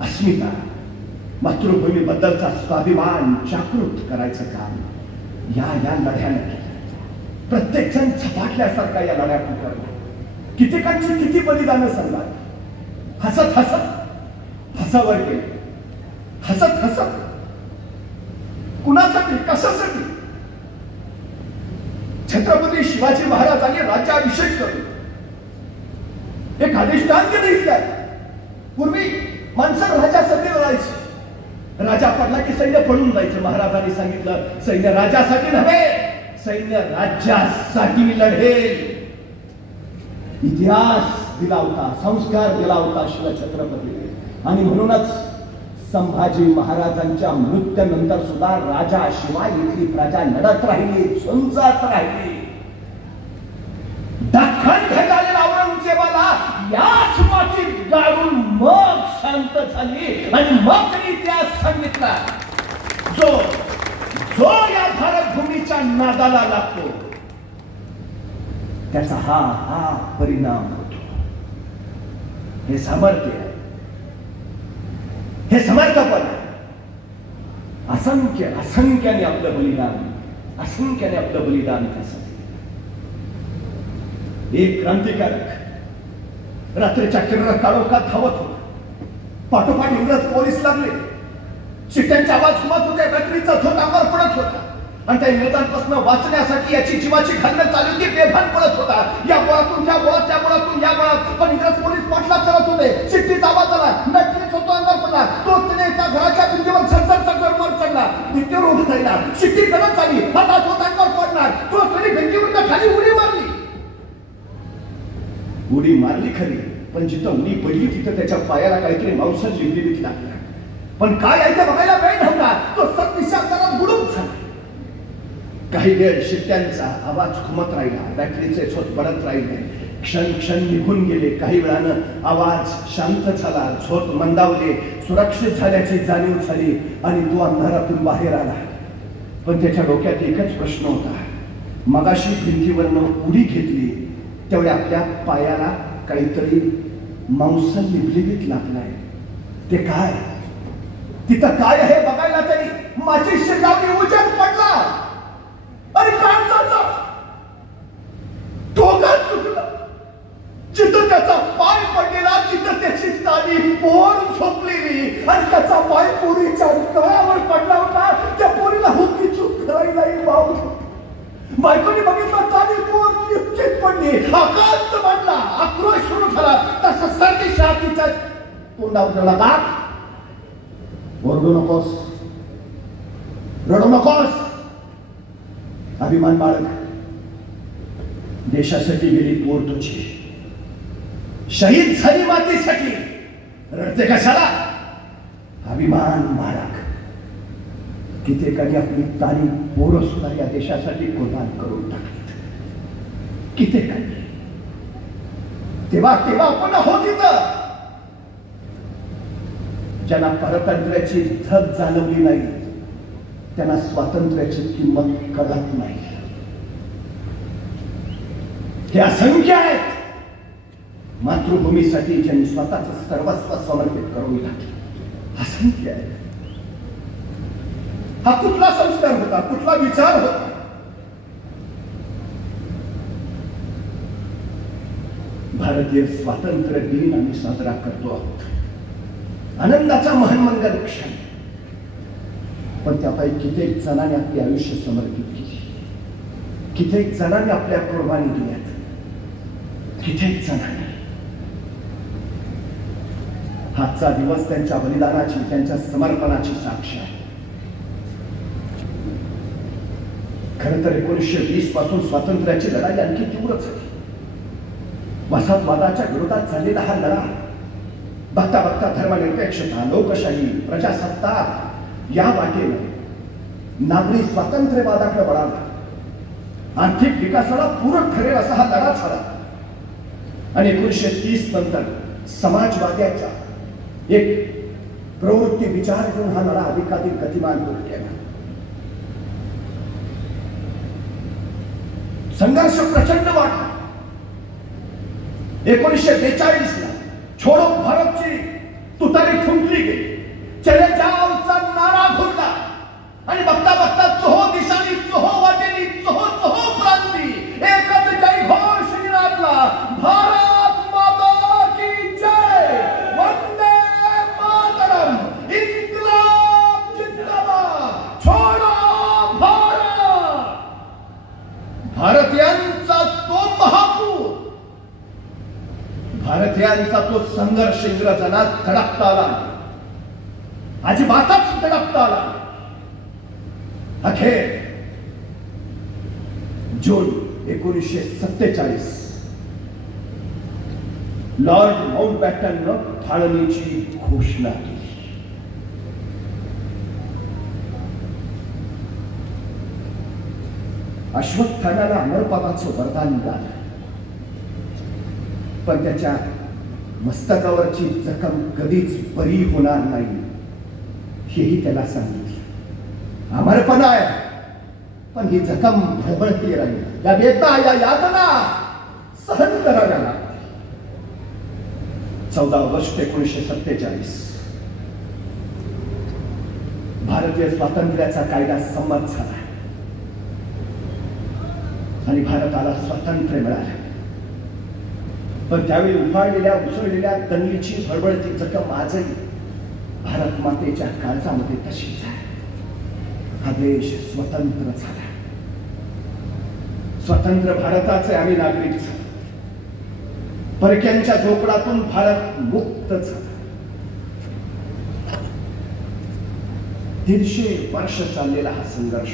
अस्मिता, मातृभूमीबद्दलचा स्वाभिमान जागृत करायचं काम या लढ्याने केलं. प्रत्येक जण झपाटल्यासारखा या लढ्यात उतरला. कित्येकांची किती बलिदानं सांगा. हसत हसत हसावर गेले, हसत हसत. कुणासाठी, कशासाठी? छत्रपती शिवाजी महाराजांनी राज्याभिषेक करून एक अधिष्ठान केलं. पूर्वी माणसं राजासाठी लढायची. राजा पडला की सैन्य पळून जायचं. महाराजांनी सांगितलं, सैन्य राजासाठी नव्हे, सैन्य राज्यासाठी लढेल. इतिहास दिला होता, संस्कार दिला होता शिवछत्रपतीने. आणि म्हणूनच संभाजी महाराजांच्या मृत्यूनंतर सुद्धा राजाशिवाय इथली प्रजा लढत राहिली, झुंजत राहिली. दख्खन घेतलेला औरंगजेबाला याच मातीत गाडून मग शांत झाली आणि मग इतिहास सांगितला. जो जो या भारत भूमीच्या नादाला लागतो त्याचा हा परिणाम होतो. हे सामर्थ्य आहे, हे समर्थपण. असंख्याने आपलं बलिदान, असंख्याने आपलं बलिदान त्यासाठी. एक क्रांतिकारक रात्रीच्या किरण काळोखात धावत होता. पाठोपाठ इंग्रज पोलीस लागले. शिट्ट्यांचे आवाज घुमत होते, बॅटरीचा झोत अंगावर पडत होता. आणि त्या इंग्रजांपासून वाचण्यासाठी याची जीवाची घालणं चालू होती. बेभान पडत होता. या बोळातून त्या बोळात, त्या बोळातून या बोळात. पण इंग्रज पोलीस पाठलाग करत होते. शिट्टीचा आवाज आला, बॅटरीचा झोत अंगावर पडला. तो तिने एका घराच्या भिंतीवर झरझर चढला. भिंतीवर उभं राहिला. शिट्टी गडत झाली. आता झोत अंगावर पडणार. तो तरी भिंतीवर खाली उडी मारली. उडी मारली खरी, पण जिथं उडी पडली तिथं त्याच्या पायाला काहीतरी मांसल लिहिलेली लागला. पण काय आहे ते बघायला वेळ नव्हता. तो सत्विषांतरात बुडून झाला. काही वेळ शिट्ट्यांचा आवाज घुमत राहिला, बॅटरीचे झोत पडत राहिले. क्षण निघून गेले. काही वेळानं आवाज शांत झाला, झोत मंदावले, सुरक्षित झाल्याची जाणीव झाली आणि तो अंधारातून बाहेर आला. पण त्याच्या डोक्यात एकच प्रश्न होता. मगाशी भिंतीवरनं उडी घेतली तेवढ्या आपल्या पायाला काहीतरी मांसल लिबलिबीत लागलाय. ते काय? तिथं काय आहे बघायला तरी माझी शेजारी उजेड पडला आणि काळजाचा ठोका चुकला. जिथं त्याचा पाय पडलेला तिथं त्याची ताली पोर झोपलेली आणि त्याचा पाय पोरीच्या गळ्यावर पडला होता. त्या पोरीला हुकी चूक करायलाही वाव. बायकोने बघितलं ताली पोर निश्चित पडली. आकांत मांडला, आक्रोश सुरू झाला. तसा सर्दी तिच्या तोंडावर लागा. ओरडू नकोस, रडू नकोस. अभिमान बाळग, देशासाठी गेली पोर तुझी, शहीद झाली मातीसाठी, रडते कशाला? अभिमान बाळग. कित्येकाने आपली ताली पोरं सुद्धा या देशासाठी कुर्बान करून टाकली. कित्येकाने तेव्हा आपण आहोत तिथं ज्यांना परतंत्र्याची धग जाणवली नाही, त्यांना स्वातंत्र्याची किंमत कळत नाही. हे असंख्य आहेत मातृभूमीसाठी ज्यांनी स्वतःचं सर्वस्व समर्पित करून टाकले. असंख्य आहेत. हा कुठला संस्कार होता, कुठला विचार होता? भारतीय स्वातंत्र्य दिन आम्ही साजरा करतो आहोत. आनंदाचा महानमंगल क्षण. पण त्यापैकी कित्येक जणांनी आपले आयुष्य समर्पित केले. कित्येक जणांनी आपल्या कुर्बानी दिल्यात. कित्येक जणांनी. आजचा दिवस त्यांच्या बलिदानाची, त्यांच्या समर्पणाची साक्ष आहे. खरं तर 1920 पासून स्वातंत्र्याची लढाई आणखी तीव्रच झाली. वसाहतवादाच्या विरोधात झालेला हा लढा बघता बघता धर्मनिरपेक्षता, लोकशाही, प्रजासत्ताक या वाटेने नागरी स्वातंत्र्यवादाकडे वळाला. आर्थिक विकासाला पूरक ठरेल असा हा लढा झाला. आणि 1930 नंतर समाजवाद्याचा एक प्रवृत्ती विचार घेऊन हा लढा अधिकाधिक गतिमान होत गेला. संघर्ष प्रचंड वाढला. 1942 ला छोडो भारतची तुतारी फुंकली गेली. चले जावचा नारा घुमला आणि बघता बघता चोहो दिशांनी, चोहो वाटेनी, चोहो चोहो प्रांती एकच जयघोष निनादला. भारत माता की जय, वंदे मातरम, इन्कलाब जिंदाबाद, छोडो भारत. भारतीयांचा तो महापूर, भारतीयांचा तो संघर्ष इंग्रजांना धडकता आला, अजिबातच धडकता आला. अखेर जून 1947 लॉर्ड माउंटबॅटननं फाळणीची घोषणा केली. अश्वत्थाम्याला अमरपदाचं वरदान मिळालं. पण त्याच्या मस्तकावरची जखम कधीच बरी होणार नाही हेही त्याला सांगितलं. अमरपण आहे, पण ही जखम भळबळती राहील. या वेदना, या यातना सहन कराव्या लागतील. 14 ऑगस्ट 1947 भारतीय स्वातंत्र्याचा कायदा संमत झाला आणि भारताला स्वातंत्र्य मिळालं. पण त्यावेळी उफाळलेल्या, उसळलेल्या तन्वीची भळबळती जखम आजही भारत मातेच्या काळजामध्ये तशीच आहे. हा देश स्वतंत्र झाला. स्वतंत्र भारताचे आम्ही नागरिक झालो. परक्यांच्या झोपडातून भारत मुक्त झाला. 150 वर्ष चाललेला हा संघर्ष.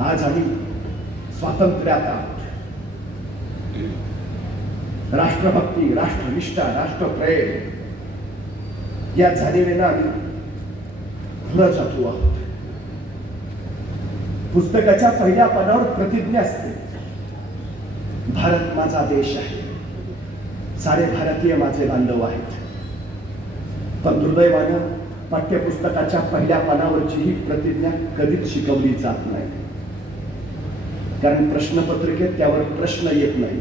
आज आम्ही स्वातंत्र्यात आहोत. राष्ट्रभक्ती, राष्ट्रनिष्ठा, राष्ट्रप्रेम या झालेल्यानं आम्ही पुढे जातो आहोत. पुस्तकाच्या पहिल्या पानावर प्रतिज्ञा असते, भारत माझा देश आहे, सारे भारतीय माझे बांधव आहेत. पण दुर्दैवानं पाठ्यपुस्तकाच्या पहिल्या पानावरची ही प्रतिज्ञा कधीच शिकवली जात नाही. कारण प्रश्नपत्रिकेत त्यावर प्रश्न येत नाही.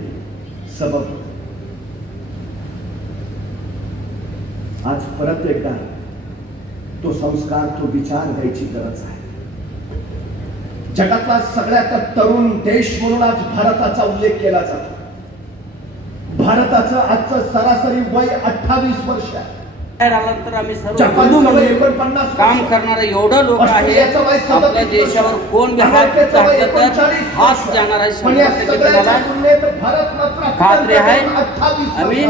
सबब आज परत एकदा तो संस्कार, तो विचार द्यायची गरज आहे. जगातला सगळ्यात तरुण देश म्हणून आज भारताचा उल्लेख केला जातो. भारताचं आजचं सरासरी वय 28 वर्ष आहे. तर आम्ही सर्व काम करणारे एवढं लोक आहेत. आपल्या देशावर कोण हात टाकलं तर हात जाणार आहे. खात्री आहे आम्ही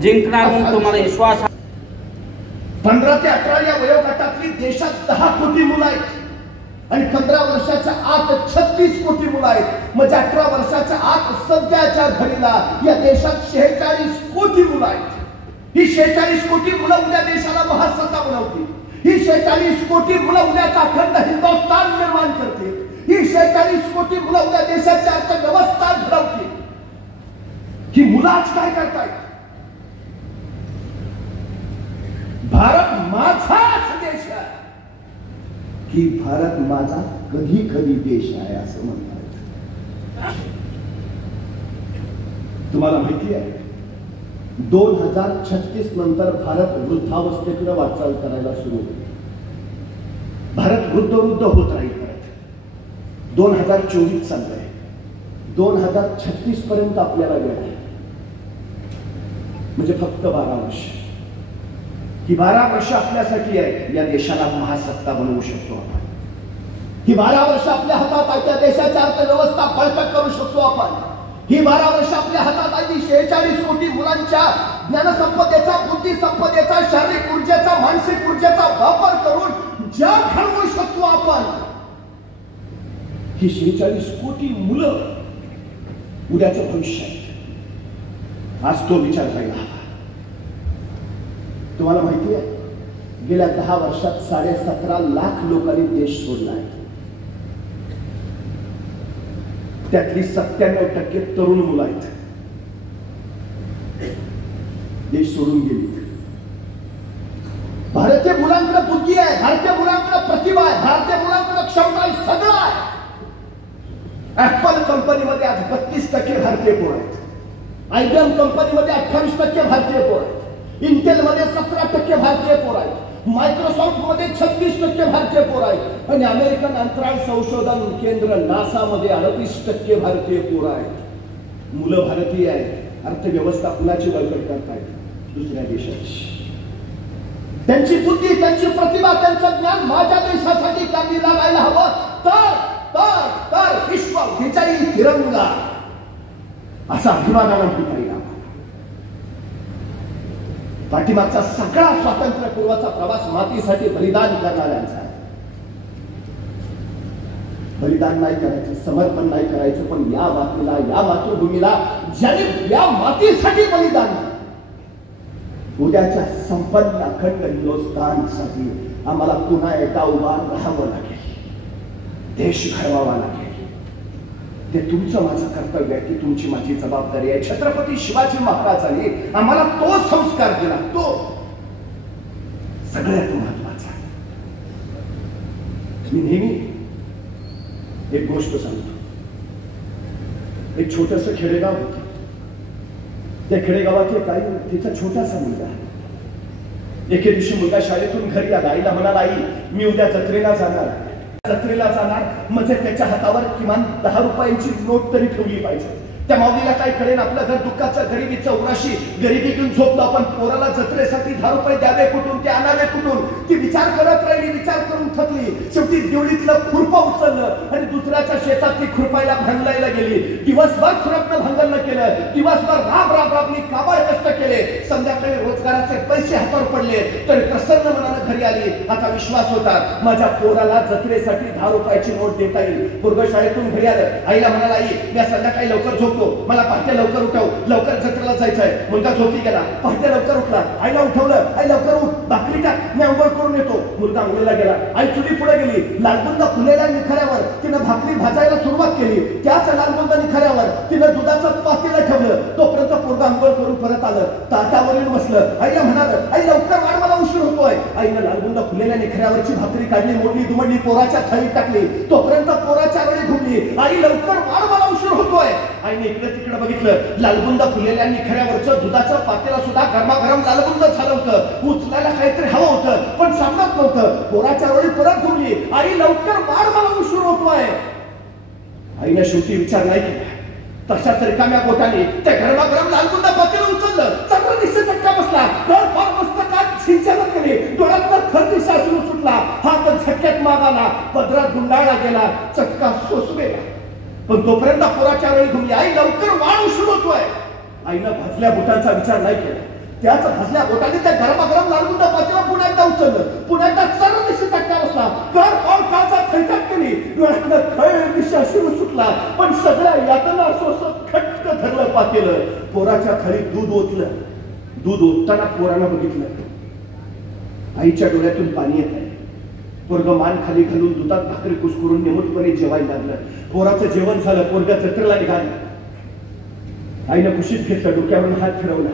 जिंकणार म्हणून तुम्हाला विश्वास आहे. 15 ते 18 या वयोगटातली देशात 10 कोटी मुलं आहेत आणि 15 वर्षाच्या आत 36 कोटी मुलं आहेत. म्हणजे 18 वर्षाच्या आत सध्याच्या घडीला या देशात 46 कोटी मुलं आहेत. ही 46 कोटी मुलं उद्या देशाला महासत्ता बनवतील. ही 46 कोटी मुलं उद्याचा अखंड हिंदुस्थान निर्माण करतील. ही 46 कोटी मुलं उद्या देशाची अर्थव्यवस्था घडवतील. ही मुलं आज काय करतायत? भारत माझाच देश आहे की भारत माझा कधी कधी देश आहे असं म्हणतात. तुम्हाला माहिती आहे 2036 नंतर भारत वृद्धावस्थेकडे वाटचाल करायला सुरू होईल. भारत वृद्ध होत राहील. परत 2024 चाललंय. 2036 पर्यंत आपल्याला वेळ आहे. म्हणजे फक्त 12 वर्ष. ही 12 वर्ष आपल्यासाठी आहे. या देशाला महासत्ता बनवू शकतो आपण. ही 12 वर्ष आपल्या हातात आहे. त्या देशाची अर्थव्यवस्था बळकट करू शकतो आपण. ही 12 वर्ष आपल्या हातात आहे. 46 कोटी मुलांच्या ज्ञानसंपदेचा, बुद्धिसंपदेचा, शारीरिक ऊर्जेचा, मानसिक ऊर्जेचा वापर करून जग घडवू शकतो आपण. ही 46 कोटी मुलं उद्याचं भविष्य आहे. आज तो विचार करायला हवा. तुम्हाला माहिती आहे गेल्या 10 वर्षात 17.5 लाख लोकांनी देश सोडला आहे. त्यातली 97% तरुण मुलं आहेत. देश सोडून गेली. भारतीय मुलांकडे बुद्धी आहे. भारतीय मुलांकडे प्रतिभा आहे. भारतीय मुलांकडे क्षमता आहे. सगळं आहे. ऍपल कंपनीमध्ये आज 32% भारतीय पोर आहेत. IBM कंपनीमध्ये 28% भारतीय पोर आहेत. इंटेल मध्ये 17% भारतीय पोर आहेत. मायक्रोसॉफ्ट मध्ये 36% भारतीय पोर आहेत. आणि अमेरिकन अंतराळ संशोधन केंद्र नासा मध्ये 38% भारतीय पोर आहेत. मुलं भारतीय आहेत. अर्थव्यवस्था कुणाची बळकट करतायत? दुसऱ्या देशाची. त्यांची बुद्धी, त्यांची प्रतिभा, त्यांचं ज्ञान माझ्या देशासाठी त्यांनी लागायला हवं. तर विश्व विजयी तिरंगा असा अभिमानानं पाहिला. पाठीमागचा सगळा स्वातंत्र्यपूर्वाचा प्रवास मातीसाठी बलिदान करणाऱ्यांचा आहे. बलिदान नाही करायचं, समर्पण नाही करायचं, पण या मातीला, या मातृभूमीला ज्यांनी या मातीसाठी बलिदान दिलं, उद्याच्या संपन्न अखंड हिंदुस्थानसाठी आम्हाला पुन्हा एकदा उभा राहावं लागेल. देश घडवावा लागेल. ते तुमचं माझं कर्तव्य आहे. ती तुमची माझी जबाबदारी आहे. छत्रपती शिवाजी महाराजांनी आम्हाला तो संस्कार दिला. तो सगळ्यात महत्वाचा. मी नेहमी एक गोष्ट सांगतो. एक छोटस खेडेगाव होतं. त्या खेडेगावातले काही तिचा छोटासा मुलगा. एके दिवशी मुलगा शाळेतून घरी आला. आईला म्हणाला, आई मी उद्या जत्रेला जाणार. जत्रेला जाणार म्हणजे त्याच्या हातावर किमान 10 रुपयांची नोट तरी ठेवली पाहिजे. त्या माऊलीला काय कळेल आपलं घर दुःखाचं, गरिबीचं उराशी, गरिबीतून झोपलो आपण. पोराला जत्रेसाठी 10 रुपये द्यावे कुठून, ते आणावे कुठून? ती विचार करत राहिली. विचार करून थकली. शेवटी देवळीतलं खुरपं उचललं आणि दुसऱ्याच्या शेतात ती खुरपायला भांगलायला गेली. दिवसभर खुरपणं भांगलनं केलं. दिवसभर राबनी काबाड कष्ट केले. संध्याकाळी रोजगाराचे पैसे हातावर पडले तरी प्रसन्न मनानं घरी आली. आता विश्वास होता माझ्या पोराला जत्रेसाठी 10 रुपयाची नोट देता येईल. पोरगं शाळेतून घरी आलं. आईला म्हणाला, आई मी संध्याकाळी लवकर झोपतो, मला पहाटे लवकर उठव, लवकर जत्रेला जायचंय. मुलगा झोपी गेला. पहाटे लवकर उठला. आईला उठवलं. आई लवकर उठ, भाकरी टाक, मी अंघोळ करून येतो. मुलगा अंघोळीला गेला. आई चुली पुढे गेली. लालबुंद फुलेल्या निखाऱ्यावर तिनं भाकरी भाजायला सुरुवात केली. त्याच लालबुंद निखाऱ्यावर तिनं दुधाचं पातेलं ठेवलं. तोपर्यंत पोरगा अंघोळ करून परत आलं, ताटावरून बसलं. आईला म्हणालं, आई लवकर वाढ, मला उशीर होतोय. आईनं लालबुंदा फुलेल्या निखऱ्यावरची भाकरी काढली, मोडली दुमडली, पोराच्या थाळीत टाकली. तोपर्यंत पोराच्या वेळी घुमली, आई लवकर वाढ, मला उशीर होतोय. आईने इकडे तिकडे बघितलं, लालबुंदा फुलेल्या निखऱ्यावरचं दुधाचं पातेलं सुद्धा गरमागरम लालबुंद झालं होतं. उचलायला काहीतरी हवं होतं पण सापडत नव्हतं. पोराच्या वेळी परत घुमली, आई लवकर वाढ, मला उशीर होतोय. आईने शेवटी विचार नाही केला. तशाच रिकाम्या बोटाने त्या गरमागरम लालबुंदा पातेलं उचललं. चांगला दिसत चटका बसला. घर फार मस्तकात सिंचन केले, डोळ्यातला खरती सासरू सुटला. हात झटक्यात मागाला, पदरात गुंडाळला गेला, चटका सोसवेला. पण तोपर्यंत पोराच्या वेळी घुमली, आई लवकर वाढ, उशीर होतोय. आईनं भाजल्या बोटांचा विचार नाही केला. त्याच भाजल्या बोटाने त्या गरमागरम लालबुंदा पातेलं पुन्हा एकदा उचललं. पुन्हा एकदा चांगला दिसत चटका बसला. घर फार काचा थैथट केली, डोळ्यातला खळ दिशा सुरू सुटला. पण सगळ्या यातना सोसत खट्ट धरलं पातेलं. पोराच्या थाळीत दूध ओतलं. दूध ओतताना पोरानं बघितलं, आईच्या डोळ्यातून पाणी येत आहे. पोरगं मान खाली घालून दुधात भाकरी कुस्करून निमूटपणे जेवायला लागलं. पोराचं जेवण झालं, पोरगं जत्रेला निघालं. आईनं कुशीत घेतलं, डोक्यावरून हात फिरवला.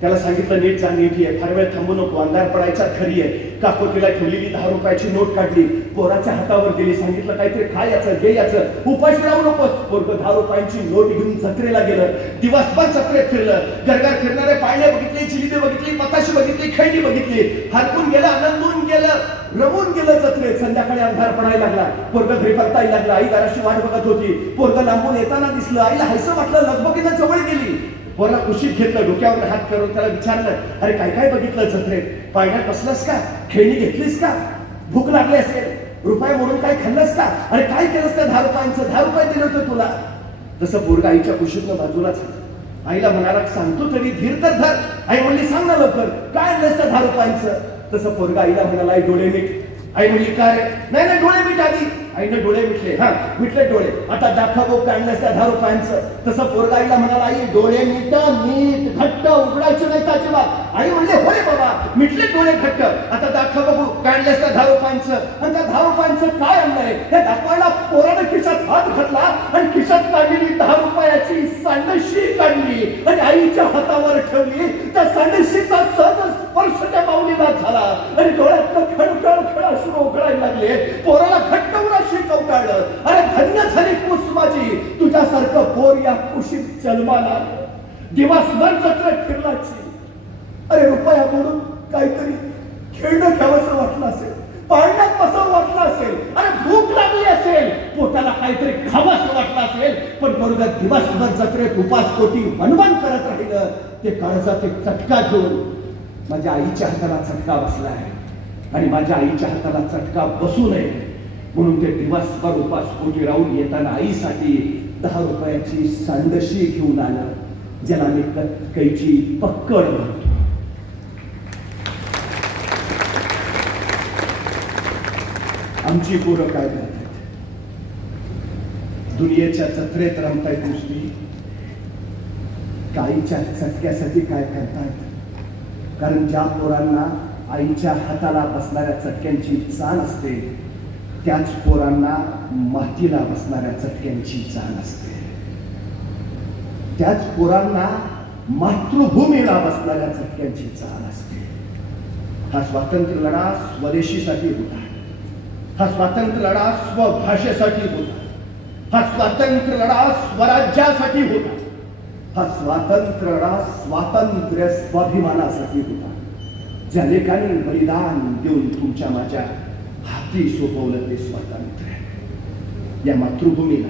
त्याला सांगितलं, नीट जा, नीट ये, फार वेळ थांबू नको, अंधार पडायचा खरी आहे. काकोटीला ठेवलेली 10 रुपयाची नोट काढली, पोराच्या हातावर दिली. सांगितलं, काहीतरी खा याचं, घे याचं, उपाशी राहू नकोस. पोरगं 10 रुपयांची नोट घेऊन जत्रेला गेलं. दिवसभर जत्रेत फिरलं. घरघर फिरणारे पाळणे बघितले, जिलेबी बघितली, पताशी बघितली, खैनी बघितली. हरकून गेलं, आनंदून गेलं, रमून गेलं जत्रेत. संध्याकाळी अंधार पडायला लागला. पोरगं घरी परतायला लागला. आई दाराशी वाट बघत होती. पोरगं लांबून येताना दिसलं. आईला हायसं वाटलं, लगबगीनं जवळ गेली. पोरला कुशीत घेतलं, डोक्यावर हात फिरवून त्याला विचारलं, अरे काय काय बघितलं जत्रेत? पाळण्यात बसलास का? खेळणी घेतलीस का? भूक लागली असेल, रुपये मोडून काय खाल्लंस का? अरे काय केलंस त्या 10 रुपयांचं? 10 रुपये दिले होते तुला. तसं पोरगा आईच्या कुशीतनं बाजूलाच. आईला म्हणाला, सांगतो तरी, धीर तर धर. आई म्हणली, सांग ना लवकर, काय आणलंस त्या 10 रुपयांचं? तसं पोरगा आईला म्हणाला, आई डोळे मीठ. आई म्हणली, काय? नाही नाही, डोळे मीठ आधी. आईने डोळे मिटले. हा, मिटले डोळे. आता दाखव काढण्यास त्या 10 रुपयांचं. तसं पोरगा आईला म्हणाला, आई डोळे मीठ, नीट घट्ट उघडायचे नाही त्याची बात. आई म्हणले, होय बाबा, मिटले डोळे घट्ट. आता दाखव बघू काढल्यास त्या 10 रुपयांचं. आणि त्या 10 रुपयांचं काय आणलंय हे दाखवायला पोराने खिशात हात घातला आणि खिशात काढलेली 10 रुपयाची सांडशी काढली आणि आईच्या हातावर ठेवली. त्या सांडशीचा सहज स्पर्श त्या माऊलीला झाला आणि डोळ्यातनं खळखळ अश्रू उकळायला लागले. पोराला घट्ट कवटाळलं. अरे धन्य झाली कुस माझी, तुझ्यासारखं पोर या कुशीत जन्माला. दिवसभर जत्रेत फिरलाची. अरे रुपया मोडून काहीतरी खेळणं घ्यावंसं वाटलं असेल, पाळण्यात बसावं वाटलं असेल, अरे भूक लागली असेल, पोटाला काहीतरी खावंसं वाटलं असेल. पण पोरगा दिवसभर जत्रेत उपासपोटी वणवण करत राहिलं. ते काळजात एक चटका घेऊन माझ्या आईच्या हाताला चटका बसलाय आणि माझ्या आईच्या हाताला चटका बसू नये म्हणून ते दिवसभर उपासपोटी राहून येताना आईसाठी 10 रुपयाची सांडशी घेऊन आलं, ज्याला मी कैची पक्कड म्हणतो. आमची पोरं काय करतात? दुनियेच्या जत्रेत रमतायत नुसती, आईच्या चटक्यासाठी काय करतात? कारण ज्या पोरांना आईच्या हाताला बसणाऱ्या चटक्यांची जाण असते, त्याच पोरांना मातीला बसणाऱ्या चटक्यांची जाण असते. त्याच पोरांना मातृभूमीला बसणाऱ्या चटक्यांची जाण असते. हा स्वातंत्र्य लढा स्वदेशीसाठी होता. हा स्वातंत्र्य लढा स्वभाषेसाठी होता. हा स्वातंत्र्य लढा स्वराज्यासाठी होता. हा स्वातंत्र्य लढा स्वातंत्र्य स्वाभिमानासाठी होता. ज्या लेखांनी बलिदान देऊन तुमच्या माझ्या हाती सोपवलं ते स्वातंत्र्य. या मातृभूमीला,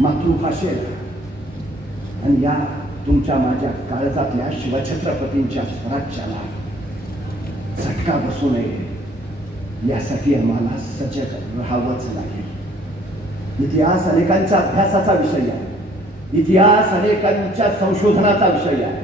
मातृभाषेला आणि या तुमच्या माझ्या काळजातल्या शिवछत्रपतींच्या स्वराज्याला झटका बसू नये यासाठी आम्हाला सजग राहावंच लागेल. इतिहास अनेकांच्या अभ्यासाचा विषय आहे. इतिहास अनेकांच्या संशोधनाचा विषय आहे.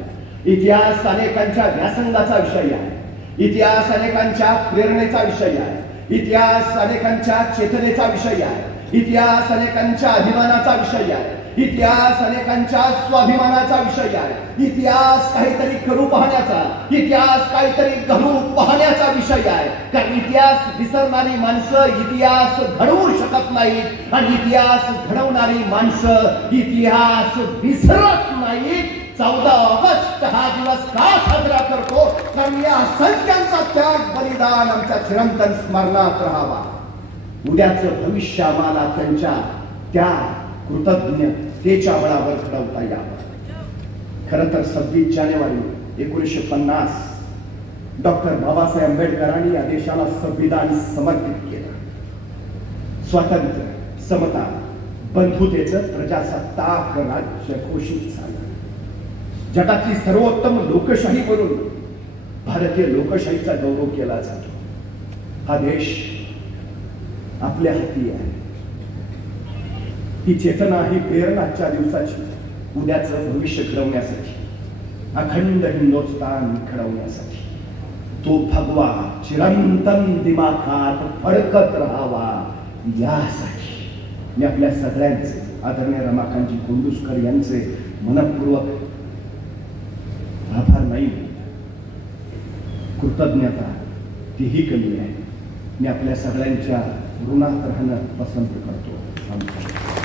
इतिहास अनेकांच्या व्यासंगाचा विषय आहे. इतिहास अनेकांच्या प्रेरणेचा विषय आहे. इतिहास अनेकांच्या चेतनेचा विषय आहे. इतिहास अनेकांच्या अभिमानाचा विषय आहे. इतिहास अनेकांच्या स्वाभिमानाचा विषय आहे. इतिहास काहीतरी करू पाहण्याचा, इतिहास काहीतरी घडू पाहण्याचा विषय आहे. कारण इतिहास विसरणारी माणसं इतिहास घडवू शकत नाहीत आणि इतिहास घडवणारी माणसं इतिहास विसरत नाही. नाही, 14 ऑगस्ट हा दिवस का साजरा करतो? कारण या असंख्यांचा त्याग बलिदान आमच्या चिरंतन स्मरणात राहावा. उद्याचं भविष्य आम्हाला त्यांच्या त्या कृतज्ञतेच्या बळावर घडवता यावं. खरं तर 26 जानेवारी 1950 डॉक्टर बाबासाहेब आंबेडकरांनी या देशाला संविधान समर्पित केलं. स्वातंत्र्य, समता, बंधुतेचं प्रजासत्ताक राज्य घोषित झालं. जगातली सर्वोत्तम लोकशाही म्हणून भारतीय लोकशाहीचा गौरव केला जातो. हा देश आपल्या हाती आहे. ही चेतना, ही प्रेरणाच्या दिवसाची, उद्याचं भविष्य घडवण्यासाठी, अखंड हिंदुस्थान घडवण्यासाठी, तो भगवा चिरंतन दिमाखात फडकत राहावा, यासाठी मी आपल्या सगळ्यांचे, आदरणीय रमाकांतजी कोंडुस्कर यांचे मनपूर्वक आभार नाही, कृतज्ञता तीही कमी आहे. मी आपल्या सगळ्यांच्या ऋणात राहणं पसंत करतो.